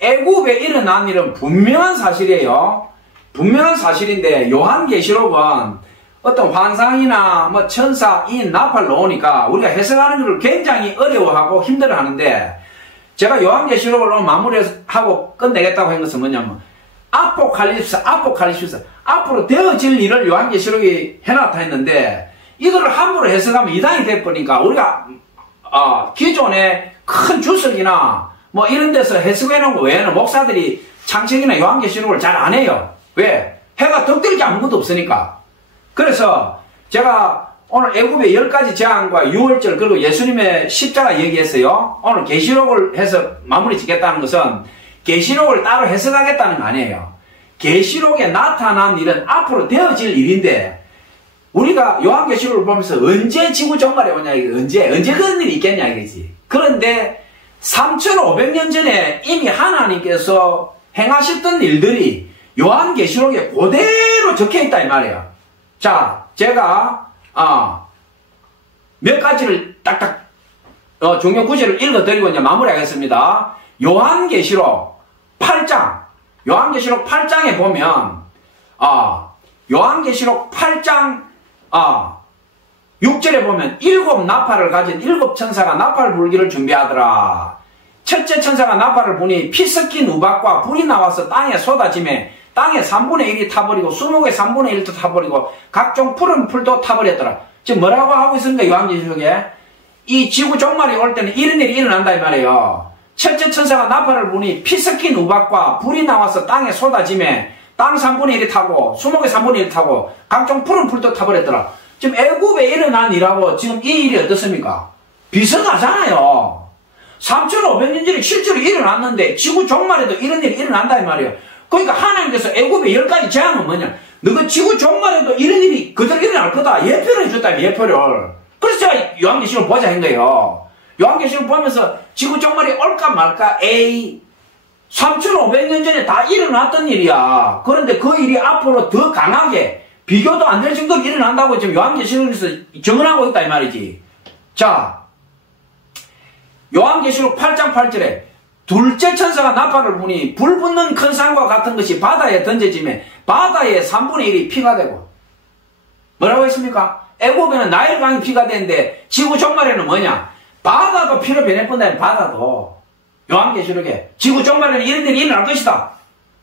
애굽에 일어난 일은 분명한 사실이에요. 분명한 사실인데 요한계시록은 어떤 환상이나 뭐 천사, 인, 나팔 나오니까 우리가 해석하는 것을 굉장히 어려워하고 힘들어하는데 제가 요한계시록을 오늘 마무리하고 끝내겠다고 한 것은 뭐냐면 아포칼립스 앞으로 되어질 일을 요한계시록이 해놨다 했는데 이거를 함부로 해석하면 이단이 돼버리니까 우리가 기존에 큰 주석이나 뭐 이런 데서 해석해놓은 거 외에는 목사들이 창세기나 요한계시록을 잘 안 해요. 왜? 해가 덕들지 아무것도 없으니까. 그래서 제가 오늘 애굽의 10가지 재앙과 6월절 그리고 예수님의 십자가 얘기했어요. 오늘 계시록을 해서 마무리 짓겠다는 것은 계시록을 따로 해석하겠다는 거 아니에요. 계시록에 나타난 일은 앞으로 되어질 일인데 우리가 요한계시록을 보면서 언제 지구 종말에 오냐, 언제 그런 일이 있겠냐, 이거지. 그런데 3500년 전에 이미 하나님께서 행하셨던 일들이 요한계시록에 그대로 적혀있다, 이 말이에요. 자, 제가, 몇 가지를 딱딱, 중요 구절을 읽어드리고 이제 마무리하겠습니다. 요한계시록 8장, 요한계시록 8장에 보면, 요한계시록 8장, 6절에 보면, 7 나팔을 가진 7 천사가 나팔 불기를 준비하더라. 첫째 천사가 나팔을 부니 피 섞인 우박과 불이 나와서 땅에 쏟아지매 땅의 3분의 1이 타버리고 수목의 3분의 1도 타버리고 각종 푸른 풀도 타버렸더라. 지금 뭐라고 하고 있습니까? 요한계시록에 이 지구 종말이 올 때는 이런 일이 일어난다 이 말이에요. 첫째 천사가 나팔을 부니 피 섞인 우박과 불이 나와서 땅에 쏟아지매 땅 3분의 1이 타고 수목의 3분의 1이 타고 각종 푸른 풀도 타버렸더라. 지금 애굽에 일어난 일하고 지금 이 일이 어떻습니까? 비슷하잖아요. 3500년 전에 실제로 일어났는데 지구 종말에도 이런 일이 일어난다 이 말이에요. 그러니까 하나님께서 애굽의 10가지 재앙은 뭐냐? 너가 지구 종말에도 이런 일이 그대로 일어날 거다. 예표를 해줬다, 예표를. 그래서 제가 요한계시록을 보자 한 거예요. 요한계시록을 보면서 지구 종말이 올까 말까, 3500년 전에 다 일어났던 일이야. 그런데 그 일이 앞으로 더 강하게 비교도 안 될 정도로 일어난다고 지금 요한계시록에서 증언하고 있다 이 말이지. 자, 요한계시록 8장 8절에 둘째 천사가 나팔을 부니 불 붙는 큰 산과 같은 것이 바다에 던져지며 바다의 3분의 1이 피가 되고. 뭐라고 했습니까? 애굽에는 나일강이 피가 되는데 지구 종말에는 뭐냐? 바다도 피로 변해본다는 바다도. 요한계시록에 지구 종말에는 이런 일이 일어날 것이다.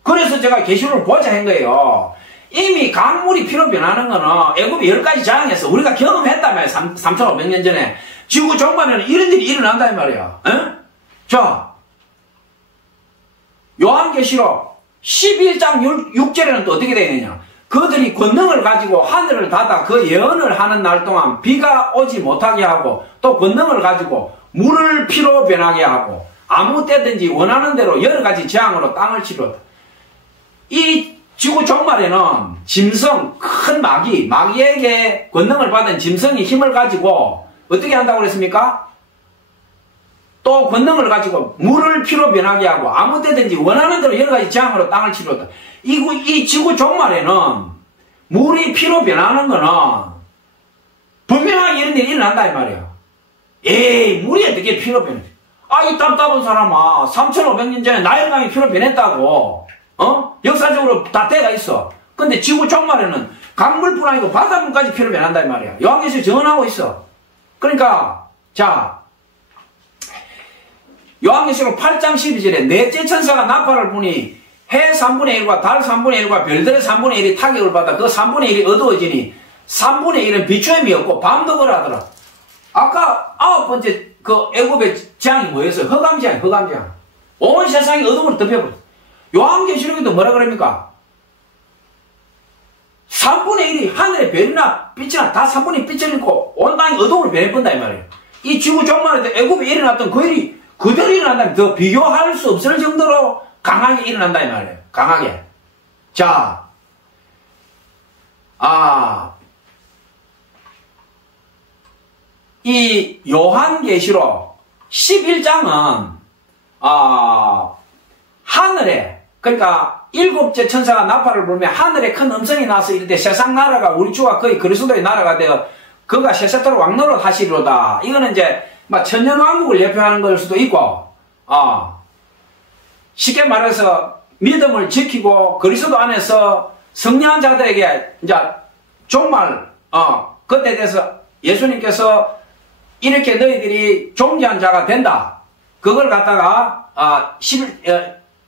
그래서 제가 계시록을 보자 한 거예요. 이미 강물이 피로 변하는 거는 애굽이 10가지 재앙에서 우리가 경험했단 말이야. 3500년 전에. 지구 종말에는 이런 일이 일어난다 이 말이야. 에? 자, 요한계시록 11장 6절에는 또 어떻게 되느냐? 그들이 권능을 가지고 하늘을 닫아 그 예언을 하는 날 동안 비가 오지 못하게 하고 또 권능을 가지고 물을 피로 변하게 하고 아무 때든지 원하는 대로 여러 가지 재앙으로 땅을 치료다. 이 지구 종말에는 짐승, 큰 마귀에게 권능을 받은 짐승이 힘을 가지고 어떻게 한다고 그랬습니까? 또 권능을 가지고 물을 피로 변하게 하고 아무 때든지 원하는 대로 여러 가지 재앙으로 땅을 치료다. 이 지구 종말에는 물이 피로 변하는 거는 분명하게 이런 일이 일어난다 이 말이에요. 에이, 물이 어떻게 피로 변해? 이 답답한 사람아, 3500년 전에 나일강이 피로 변했다고. 역사적으로 다 때가 있어. 근데 지구 종말에는 강물뿐 아니고 바닷물까지 피로 변한다 이 말이야. 요한계시록 증언하고 있어. 그러니까 자, 요한계시록 8장 12절에 넷째 천사가 나팔을 부니 해 3분의 1과 달 3분의 1과 별들의 3분의 1이 타격을 받아 그 3분의 1이 어두워지니 3분의 1은 비추임이 없고 밤도 그러하더라. 아까 9번째 그 애굽의 재앙이 뭐였어요? 흑암재앙, 흑암재앙. 온 세상이 어둠으로 덮여버렸어. 요한계시록에도 뭐라 그럽니까? 3분의 1이 하늘의 별이나 빛이나 다 3분의 1 빛을 잃고 온 땅이 어둠으로 변해본다 이 말이에요. 이 지구 종말에도 애굽에 일어났던 그 일이 그대로 일어난다면 더 비교할 수 없을 정도로 강하게 일어난다 이 말이에요. 강하게. 자, 이 요한계시록 11장은 하늘에, 그러니까 7째 천사가 나팔을 불며 하늘에 큰 음성이 나서 이럴 때 세상 나라가 우리 주가 거의 그리스도의 나라가 되어 그가 세세토록 왕노릇 하시리로다. 이거는 이제 막 천년왕국을 예표하는 걸 수도 있고, 쉽게 말해서 믿음을 지키고 그리스도 안에서 승리한 자들에게 이제 종말, 그때 대해서 예수님께서 이렇게 너희들이 존귀한 자가 된다. 그걸 갖다가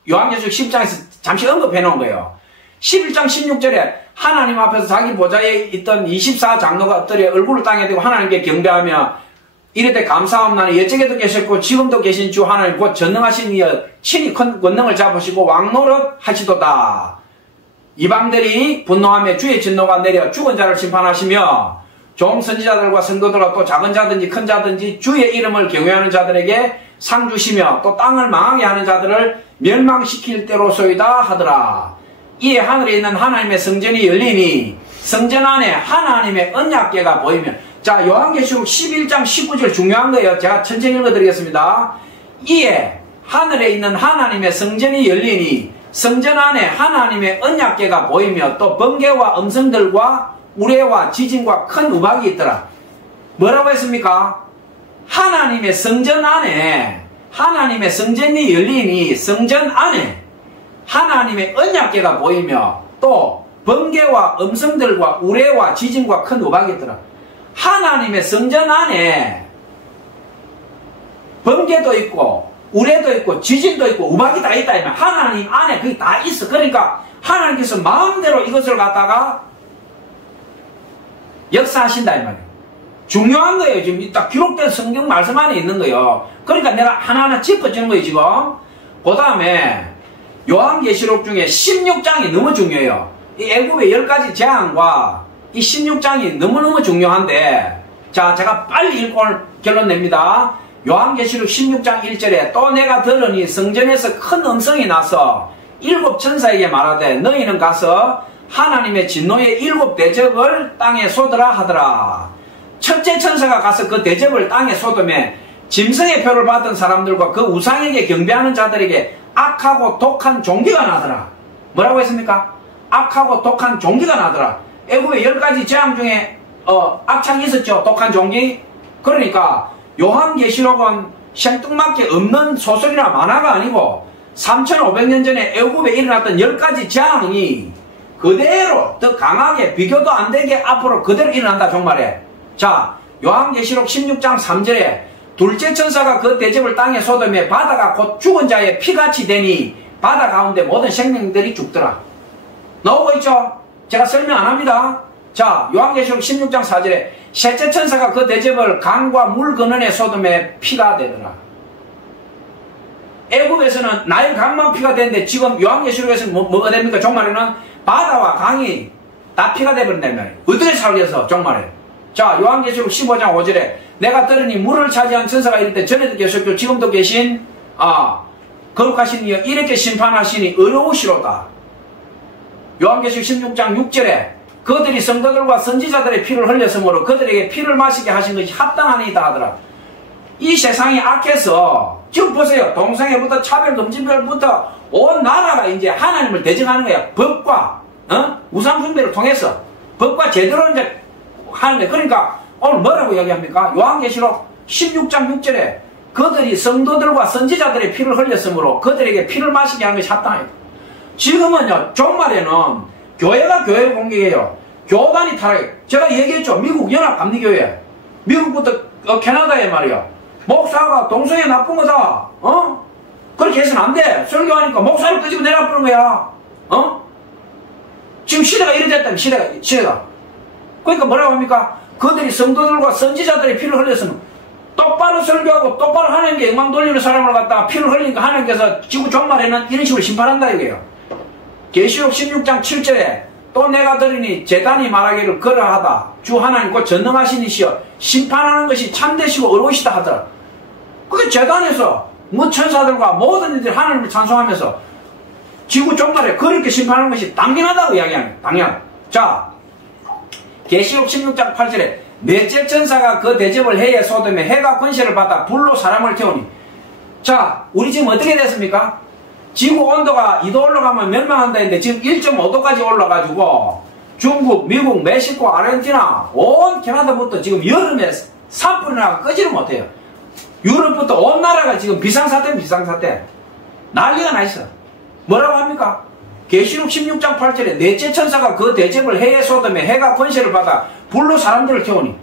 요한계시록 10장에서 잠시 언급해 놓은 거예요. 11장 16절에 하나님 앞에서 자기 보좌에 있던 24장로가 엎드려 얼굴을 땅에 대고 하나님께 경배하며 이럴 감사함나니 예적에도 계셨고 지금도 계신 주 하나님 곧 전능하신 이여 친히 큰 권능을 잡으시고 왕노릇 하시도다. 이방들이 분노하며 주의 진노가 내려 죽은 자를 심판하시며 종 선지자들과 성도들과 또 작은 자든지 큰 자든지 주의 이름을 경외하는 자들에게 상 주시며 또 땅을 망하게 하는 자들을 멸망시킬 때로소이다 하더라. 이에 하늘에 있는 하나님의 성전이 열리니 성전 안에 하나님의 언약궤가 보이면, 자, 요한계시록 11장 19절 중요한 거예요. 제가 천천히 읽어드리겠습니다. 이에 하늘에 있는 하나님의 성전이 열리니 성전 안에 하나님의 언약궤가 보이며 또 번개와 음성들과 우레와 지진과 큰 우박이 있더라. 뭐라고 했습니까? 하나님의 성전 안에 하나님의 성전이 열리니 성전 안에 하나님의 언약궤가 보이며 또 번개와 음성들과 우레와 지진과 큰 우박이 있더라. 하나님의 성전 안에 번개도 있고 우레도 있고 지진도 있고 우박이 다 있다. 하나님 안에 그게 다 있어. 그러니까 하나님께서 마음대로 이것을 갖다가 역사하신다 이 말이에요. 중요한 거예요. 지금 딱 기록된 성경 말씀 안에 있는 거예요. 그러니까 내가 하나하나 짚어주는 거예요 지금. 그 다음에 요한계시록 중에 16장이 너무 중요해요. 이 애굽의 10가지 재앙과 이 16장이 너무너무 중요한데, 자, 제가 빨리 읽고 결론 냅니다. 요한계시록 16장 1절에 또 내가 들으니 성전에서 큰 음성이 나서 7 천사에게 말하되 너희는 가서 하나님의 진노의 7 대접을 땅에 쏟으라 하더라. 첫째 천사가 가서 그 대접을 땅에 쏟음에 짐승의 표를 받은 사람들과 그 우상에게 경배하는 자들에게 악하고 독한 종기가 나더라. 뭐라고 했습니까? 악하고 독한 종기가 나더라. 애굽의 10가지 재앙 중에 악창이 있었죠. 독한 종기. 그러니까 요한계시록은 생뚱맞게 없는 소설이나 만화가 아니고 3500년 전에 애굽에 일어났던 10가지 재앙이 그대로 더 강하게 비교도 안 되게 앞으로 그대로 일어난다 정말에. 자, 요한계시록 16장 3절에 둘째 천사가 그 대접을 땅에 쏟으며 바다가 곧 죽은 자의 피같이 되니 바다 가운데 모든 생명들이 죽더라. 나오고 있죠? 제가 설명 안 합니다. 자, 요한계시록 16장 4절에 셋째 천사가 그 대접을 강과 물 근원에 쏟으며 피가 되더라. 애굽에서는 나일 강만 피가 되는데 지금 요한계시록에서는 뭐가 됩니까? 종말에는 바다와 강이 다 피가 되버린다는 말이에요. 어떻게 살려서 종말에. 자, 요한계시록 15장 5절에 내가 들으니 물을 차지한 천사가 이럴 때 전에도 계셨고 지금도 계신 거룩하신 이여 이렇게 심판하시니 어려우시로다. 요한계시록 16장 6절에 그들이 성도들과 선지자들의 피를 흘렸으므로 그들에게 피를 마시게 하신 것이 합당하니이다 하더라. 이 세상이 악해서 지금 보세요. 동성애부터 차별 금지별부터 온 나라가 이제 하나님을 대적하는 거야. 법과 우상 숭배를 통해서 법과 제대로 이제 하는 거야. 그러니까 오늘 뭐라고 이야기합니까? 요한계시록 16장 6절에 그들이 성도들과 선지자들의 피를 흘렸으므로 그들에게 피를 마시게 하는 것이 합당하다. 지금은요, 종말에는 교회가 교회를 공격해요. 교단이 타락해요. 제가 얘기했죠. 미국 연합감리교회. 미국부터 캐나다에 말이야. 목사가 동성애 나쁜 거다. 그렇게 해서는 안 돼. 설교하니까 목사를 끄집어 내놔보는 거야. 지금 시대가 이래 됐다면 시대가. 그러니까 뭐라고 합니까? 그들이 성도들과 선지자들의 피를 흘렸으면 똑바로 설교하고 똑바로 하나님께 영광 돌리는 사람을 갖다가 피를 흘리니까 하나님께서 지구 종말에는 이런 식으로 심판한다 이거예요. 계시록 16장 7절에 또 내가 들으니 제단이 말하기를 그러하다. 주 하나님 곧 전능하신 이시여 심판하는 것이 참되시고 어려우시다 하더라. 그게 제단에서 천사들과 모든 이들이 하나님을 찬송하면서 지구 종말에 그렇게 심판하는 것이 당연하다고 이야기하는 당연. 자, 계시록 16장 8절에 넷째 천사가 그 대접을 해에 쏟으며 해가 권세를 받아 불로 사람을 태우니. 자, 우리 지금 어떻게 됐습니까? 지구 온도가 2도 올라가면 멸망한다 했는데 지금 1.5도까지 올라가지고 중국, 미국, 멕시코, 아르헨티나 온 캐나다부터 지금 여름에 산불이 끄지를 못해요. 유럽부터 온 나라가 지금 비상사태 난리가 나 있어. 뭐라고 합니까? 계시록 16장 8절에 넷째 천사가 그 대접을 해에 쏟으며 해가 권세를 받아 불로 사람들을 태우니.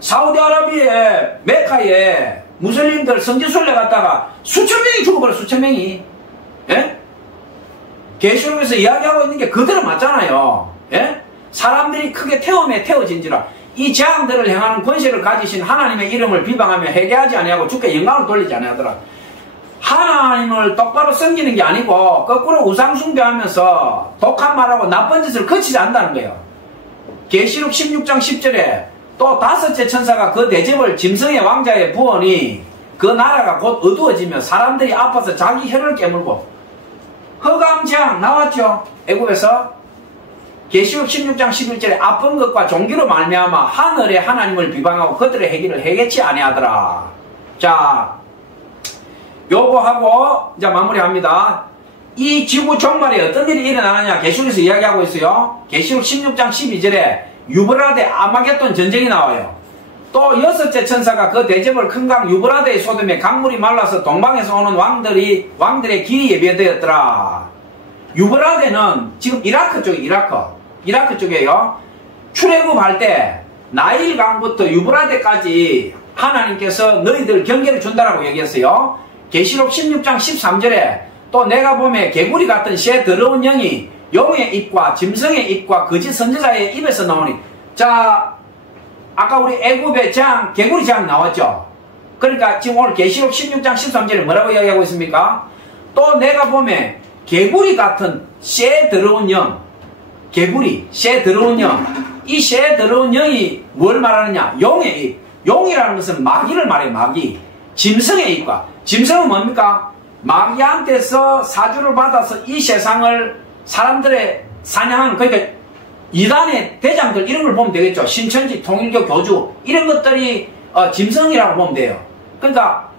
사우디아라비아의 메카에 무슬림들 성지순례 갔다가 수천 명이 죽어버려. 수천 명이. 예? 계시록에서 이야기하고 있는 게 그대로 맞잖아요. 예? 사람들이 크게 태워진지라 이 재앙들을 행하는 권세를 가지신 하나님의 이름을 비방하며 회개하지 아니하고 주께 영광을 돌리지 아니하더라. 하나님을 똑바로 섬기는 게 아니고 거꾸로 우상 숭배하면서 독한 말하고 나쁜 짓을 거치지 않는다는 거예요. 계시록 16장 10절에 또 다섯째 천사가 그 대접을 짐승의 왕자에 부으니 그 나라가 곧 어두워지며 사람들이 아파서 자기 혀를 깨물고. 흑암재앙 나왔죠. 애굽에서 계시록 16장 11절에 아픈 것과 종기로 말미암아 하늘의 하나님을 비방하고 그들의 행위를 해결치 아니하더라. 자, 요거 하고 이제 마무리합니다. 이 지구 종말에 어떤 일이 일어나느냐 계시록에서 이야기하고 있어요. 계시록 16장 12절에 유브라데 아마겟돈 전쟁이 나와요. 또 여섯째 천사가 그 대접을 큰 강 유브라데의 소돔에 강물이 말라서 동방에서 오는 왕들의 길이 예비되었더라. 유브라데는 지금 이라크 쪽이에요. 출애굽할 때 나일 강부터 유브라데까지 하나님께서 너희들 경계를 준다라고 얘기했어요. 계시록 16장 13절에 또 내가 보매 개구리 같은 새 더러운 영이 용의 입과 짐승의 입과 거짓 선지자의 입에서 나오니. 자, 아까 우리 애굽의 장, 개구리 장 나왔죠. 그러니까 지금 오늘 계시록 16장 13절에 뭐라고 이야기하고 있습니까? 또 내가 보매 개구리 같은 새 더러운 영, 개구리, 새 더러운 영. 이 새 더러운 영이 뭘 말하느냐? 용의 입. 용이라는 것은 마귀를 말해요, 마귀. 짐승의 입과. 짐승은 뭡니까? 마귀한테서 사주를 받아서 이 세상을 사람들의 사냥하는, 그러니까 이단의 대장들 이런 걸 보면 되겠죠. 신천지, 통일교, 교주 이런 것들이 짐승이라고 보면 돼요. 그러니까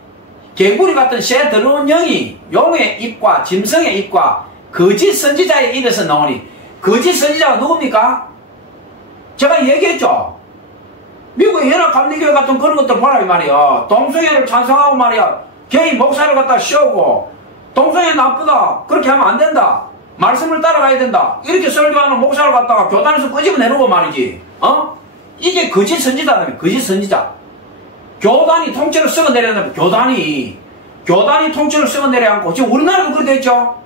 개구리 같은 새 더러운 영이 용의 입과 짐승의 입과 거짓 선지자의 입에서 나오니. 거짓 선지자가 누굽니까? 제가 얘기했죠. 미국의 연합감리교회 같은 그런 것들 보라 이 말이야. 동성애를 찬성하고 말이야. 게이 목사를 갖다 씌우고 동성애 나쁘다 그렇게 하면 안 된다, 말씀을 따라가야 된다 이렇게 설교하는 목사를 갖다가 교단에서 끄집어내는 말이지. 이게 거짓 선지자라면 거짓 선지자. 교단이 통째로 썩어내려면 교단이 통째로 썩어내려앉고 지금 우리나라도 그렇게 됐죠.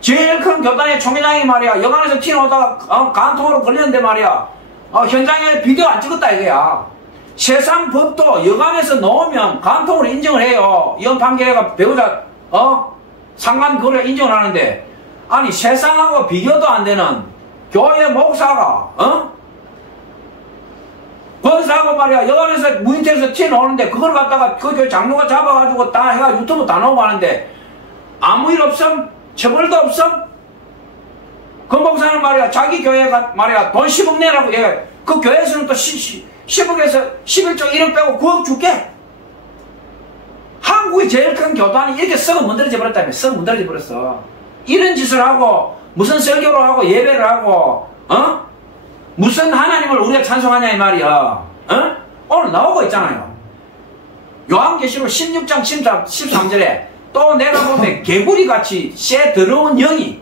제일 큰 교단의 총회장이 말이야 영안에서 튀어나오다가 간통으로 걸렸는데 말이야 현장에 비디오 안 찍었다 이거야. 세상 법도 여간에서 넣으면 간통으로 인정을 해요. 연판계가 배우자 상관 그걸 인정을 하는데, 아니 세상하고 비교도 안 되는 교회 목사가 권사하고 말이야 여간에서 무인텔에서 튀어나오는데 그걸 갖다가 그 교회 장로가 잡아가지고 다 해가 유튜브 다 나오고 하는데 아무 일 없음? 처벌도 없음? 그 목사는 말이야 자기 교회가 말이야 돈 10억 내라고 얘기해. 그 교회에서는 또 10억에서 11조 1억 빼고 9억 줄게. 한국의 제일 큰 교단이 이렇게 썩어 문드러져 버렸다며. 썩어 문드러져 버렸어. 이런 짓을 하고 무슨 설교를 하고 예배를 하고 무슨 하나님을 우리가 찬송하냐 이 말이야. 오늘 나오고 있잖아요. 요한계시록 16장 13절에 또 내가 보면 개구리같이 새 더러운 영이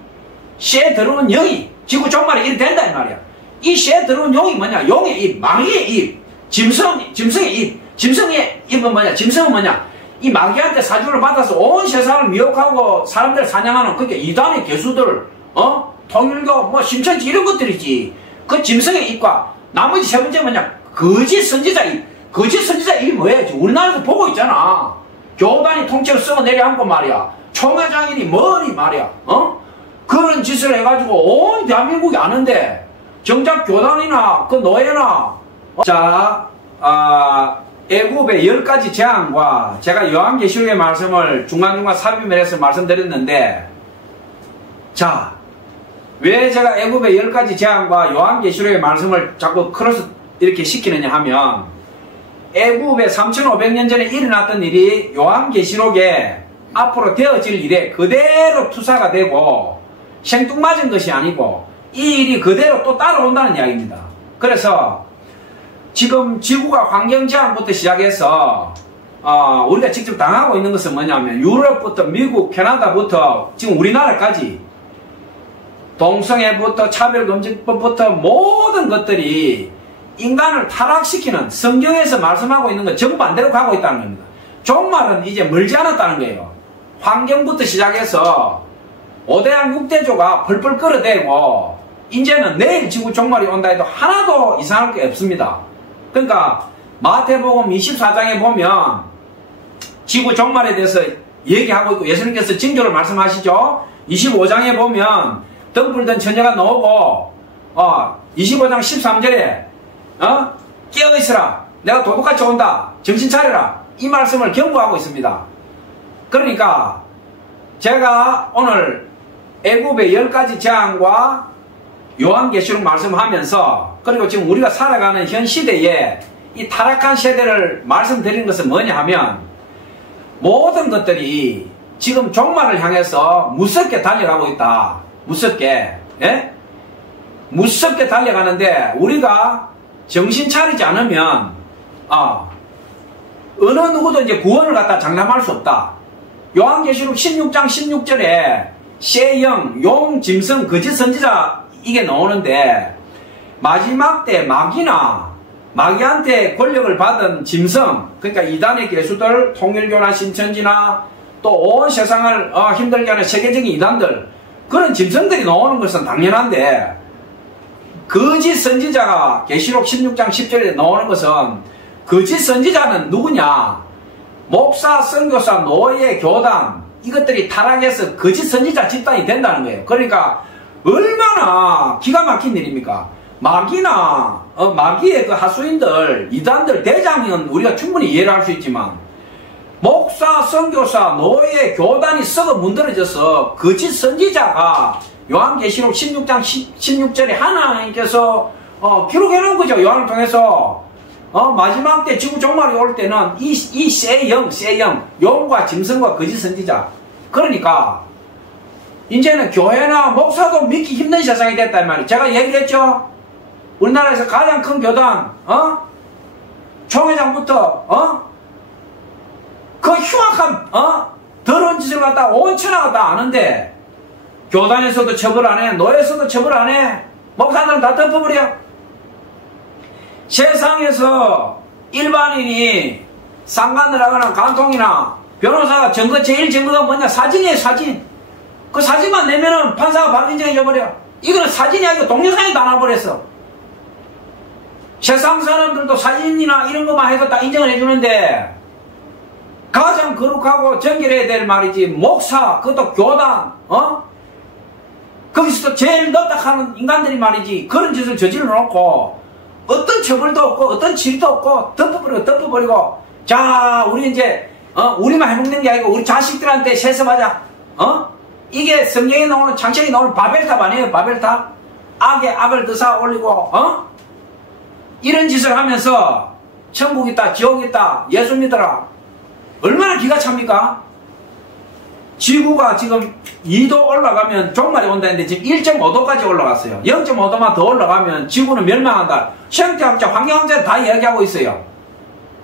지구 종말에 이리 된다 이 말이야. 이 새 더러운 용이 뭐냐? 용의 입, 마귀의 입, 짐승의 입. 짐승의 입은 뭐냐? 짐승은 뭐냐? 이 마귀한테 사주를 받아서 온 세상을 미혹하고 사람들 사냥하는 그게 이단의 개수들, 통일교, 뭐 신천지 이런 것들이지. 그 짐승의 입과 나머지 세 번째 뭐냐? 거짓 선지자 입. 거짓 선지자 입이 뭐예요? 우리나라에서 보고 있잖아. 교단이 통째로 썩어 내려앉고 말이야. 총회장이니 뭐니 말이야. 그런 짓을 해가지고 온 대한민국이 아는데. 정작 교단이나 그 노예나 자, 애굽의 10가지 재앙과 제가 요한계시록의 말씀을 중간중간 삽입을 해서 말씀드렸는데, 자, 왜 제가 애굽의 10가지 재앙과 요한계시록의 말씀을 자꾸 크로스 이렇게 시키느냐 하면 애굽에 3500년 전에 일어났던 일이 요한계시록에 앞으로 되어질 일에 그대로 투사가 되고 생뚱맞은 것이 아니고 이 일이 그대로 또 따라온다는 이야기입니다. 그래서 지금 지구가 환경재앙부터 시작해서 우리가 직접 당하고 있는 것은 뭐냐면 유럽부터 미국, 캐나다부터 지금 우리나라까지 동성애부터 차별금지법부터 모든 것들이 인간을 타락시키는 성경에서 말씀하고 있는 것 정반대로 가고 있다는 겁니다. 종말은 이제 멀지 않았다는 거예요. 환경부터 시작해서 5대양 6대조가 펄펄 끓어대고 이제는 내일 지구 종말이 온다 해도 하나도 이상할 게 없습니다. 그러니까 마태복음 24장에 보면 지구 종말에 대해서 얘기하고 있고 예수님께서 징조를 말씀하시죠. 25장에 보면 등불 처녀가 나오고 25장 13절에 깨어있으라 내가 도둑같이 온다 정신 차려라 이 말씀을 경고하고 있습니다. 그러니까 제가 오늘 애굽의 10가지 재앙과 요한계시록 말씀하면서, 그리고 지금 우리가 살아가는 현 시대에 이 타락한 세대를 말씀드리는 것은 뭐냐 하면, 모든 것들이 지금 종말을 향해서 무섭게 달려가고 있다. 무섭게. 예? 무섭게 달려가는데, 우리가 정신 차리지 않으면, 어느 누구도 이제 구원을 갖다 장담할 수 없다. 요한계시록 16장 16절에 쇠영, 용, 짐승, 거짓 선지자 이게 나오는데, 마지막 때 마귀한테 권력을 받은 짐승, 그러니까 이단의 개수들, 통일교나 신천지나 또 온 세상을 힘들게 하는 세계적인 이단들, 그런 짐승들이 나오는 것은 당연한데, 거짓 선지자가 계시록 16장 10절에 나오는 것은, 거짓 선지자는 누구냐? 목사, 선교사, 노예, 교단, 이것들이 타락해서 거짓 선지자 집단이 된다는 거예요. 그러니까 얼마나 기가 막힌 일입니까? 마귀의 그 하수인들, 이단들, 대장은 우리가 충분히 이해를 할 수 있지만, 목사, 선교사, 노예, 교단이 썩어 문드러져서 거짓 선지자가 요한계시록 16장 16절에 하나님께서 기록해 놓은 거죠. 요한을 통해서. 마지막 때 지구 종말이 올 때는 이 쇠영, 용과 짐승과 거짓 선지자. 그러니까 이제는 교회나 목사도 믿기 힘든 세상이 됐단 말이에요. 제가 얘기했죠. 우리나라에서 가장 큰 교단, 총회장부터, 그 흉악한, 더러운 짓을 갖다 온 천하가 다 아는데, 교단에서도 처벌 안 해, 노예에서도 처벌 안 해, 목사들은 다 덮어버려. 세상에서 일반인이 상관을 하거나 간통이나 변호사가 제일 증거가 뭐냐? 사진이에요, 사진. 그 사진만 내면은 판사가 바로 인정해줘버려. 이거는 사진이 아니고 동영상이 다 나와버렸어. 세상 사람들도 사진이나 이런 것만 해도 다 인정을 해주는데, 가장 거룩하고 정결해야 될 말이지, 목사, 그것도 교단, 거기서도 제일 넙닥하는 인간들이 말이지, 그런 짓을 저질러 놓고, 어떤 처벌도 없고, 어떤 질도 없고, 덮어버리고, 자, 우리 이제, 우리만 해먹는 게 아니고, 우리 자식들한테 세습하자. 이게 성경에 나오는, 창세기에 나오는 바벨탑 아니에요, 바벨탑? 악에 악을 더사 올리고, 이런 짓을 하면서, 천국 있다, 지옥 있다, 예수 믿어라. 얼마나 기가 찹니까? 지구가 지금 2도 올라가면 종말이 온다는데 지금 1.5도까지 올라갔어요. 0.5도만 더 올라가면 지구는 멸망한다. 생태학자, 환경학자 다 이야기하고 있어요.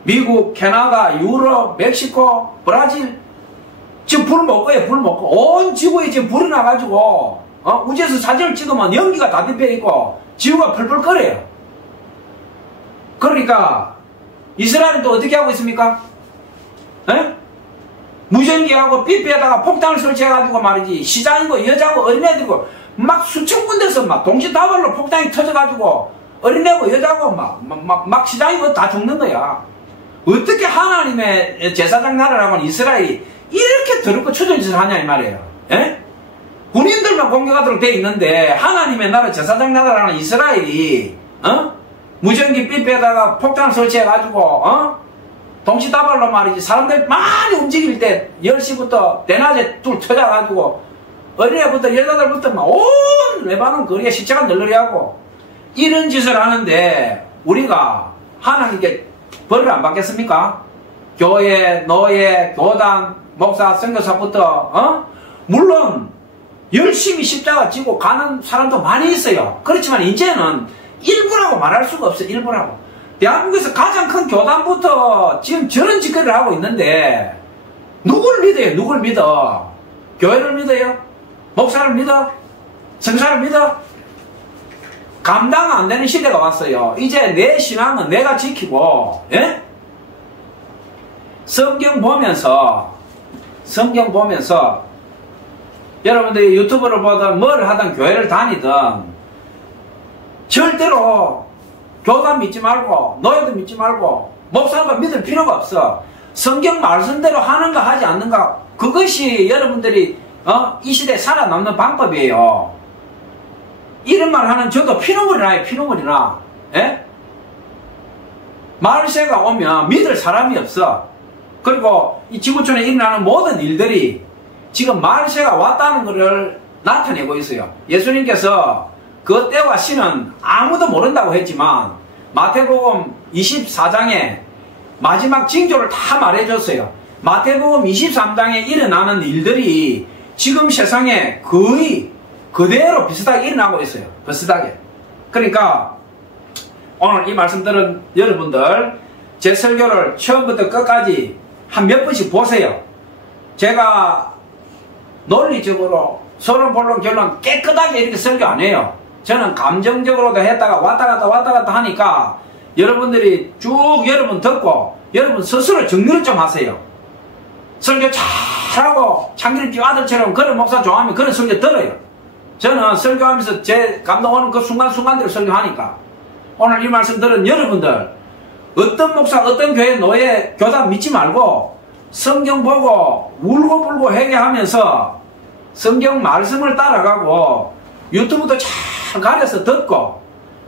미국, 캐나다, 유럽, 멕시코, 브라질 지금 불 먹고요. 불 먹고 온 지구에 지금 불이 나가지고 우주에서 사진을 찍으면 연기가 다 덮여있고 지구가 펄펄 끓어요. 그러니까 이스라엘은 또 어떻게 하고 있습니까? 에? 무전기하고 삐삐에다가 폭탄을 설치해가지고 말이지, 시장이고 여자고 어린애들이고 막 수천 군데서 막 동시다발로 폭탄이 터져가지고 어린애고 여자고 막 시장이고 다 죽는 거야. 어떻게 하나님의 제사장 나라라고는 이스라엘이 이렇게 더럽고 추전 짓을 하냐 이 말이에요. 에? 군인들만 공격하도록 돼 있는데 하나님의 나라 제사장 나라라는 이스라엘이 무전기 삐삐에다가 폭탄을 설치해가지고 동시다발로 말이지, 사람들 많이 움직일 때 10시부터 대낮에 둘 터져가지고 어린애부터 여자들부터 막 온 레바논 거리에 시체가 널널이하고 이런 짓을 하는데 우리가 하나님께 벌을 안 받겠습니까? 교회, 노예, 교단, 목사, 선교사부터 물론 열심히 십자가 지고 가는 사람도 많이 있어요. 그렇지만 이제는 일부라고 말할 수가 없어요. 일부라고. 대한민국에서 가장 큰 교단부터 지금 저런 짓거리를 하고 있는데 누구를 믿어요? 누구를 믿어? 교회를 믿어요? 목사를 믿어? 성사를 믿어? 감당 안 되는 시대가 왔어요. 이제 내 신앙은 내가 지키고, 예? 성경 보면서 여러분들이 유튜브를 보든 뭘 하든 교회를 다니든 절대로 교단 믿지 말고 노예도 믿지 말고 목사도 믿을 필요가 없어. 성경 말씀대로 하는가 하지 않는가, 그것이 여러분들이 이 시대에 살아남는 방법이에요. 이런 말 하는 저도 피눈물이 나요. 피눈물이 나. 예? 말세가 오면 믿을 사람이 없어. 그리고 이 지구촌에 일어나는 모든 일들이 지금 말세가 왔다는 것을 나타내고 있어요. 예수님께서 그 때와 시는 아무도 모른다고 했지만 마태복음 24장에 마지막 징조를 다 말해줬어요. 마태복음 23장에 일어나는 일들이 지금 세상에 거의 그대로 비슷하게 일어나고 있어요. 비슷하게. 그러니까 오늘 이 말씀 들은 여러분들 제 설교를 처음부터 끝까지 한 몇 번씩 보세요. 제가 논리적으로 서론 본론 결론 깨끗하게 이렇게 설교 안 해요. 저는 감정적으로도 했다가 왔다 갔다 하니까 여러분들이 쭉 여러분 듣고 여러분 스스로 정리를 좀 하세요. 설교 잘하고 창기름집 아들처럼 그런 목사 좋아하면 그런 설교 들어요. 저는 설교하면서 제 감동 오는 그 순간순간대로 설교하니까 오늘 이 말씀 들은 여러분들 어떤 목사 어떤 교회 노예 교단 믿지 말고 성경 보고 울고불고 회개하면서 성경 말씀을 따라가고 유튜브도 잘 가려서 듣고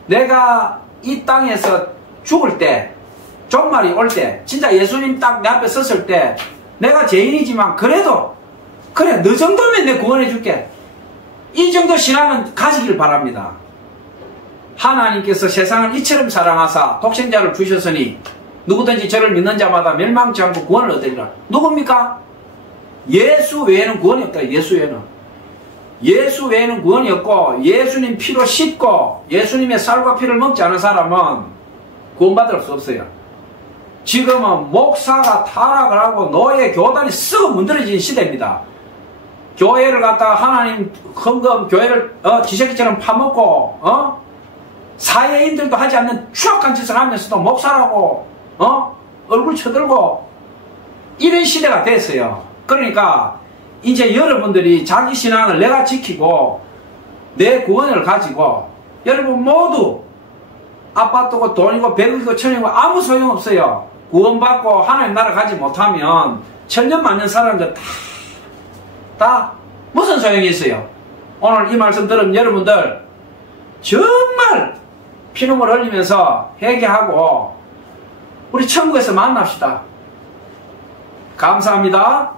내가 이 땅에서 죽을 때 종말이 올 때 진짜 예수님 딱 내 앞에 섰을 때 내가 죄인이지만 그래도 그래 너 정도면 내 구원해 줄게. 이 정도 신앙은 가지길 바랍니다. 하나님께서 세상을 이처럼 사랑하사 독생자를 주셨으니 누구든지 저를 믿는 자마다 멸망치 않고 구원을 얻으리라. 누굽니까? 예수 외에는 구원이 없다. 예수 외에는 구원이 없고 예수님 피로 씻고 예수님의 살과 피를 먹지 않은 사람은 구원받을 수 없어요. 지금은 목사가 타락을 하고 노예 교단이 썩어 문드러진 시대입니다. 교회를 갖다가 하나님 헌금 교회를 기새끼처럼 파먹고 사회인들도 하지 않는 추악한 짓을 하면서도 목사라고 얼굴 쳐들고 이런 시대가 됐어요. 그러니까 이제 여러분들이 자기 신앙을 내가 지키고 내 구원을 가지고 여러분 모두 아파트고 돈이고 백이고 천이고 아무 소용없어요. 구원받고 하나님 나라 가지 못하면 천년만년 사람들 다 무슨 소용이 있어요. 오늘 이 말씀 들은 여러분들 정말 피눈물 흘리면서 회개하고 우리 천국에서 만납시다. 감사합니다.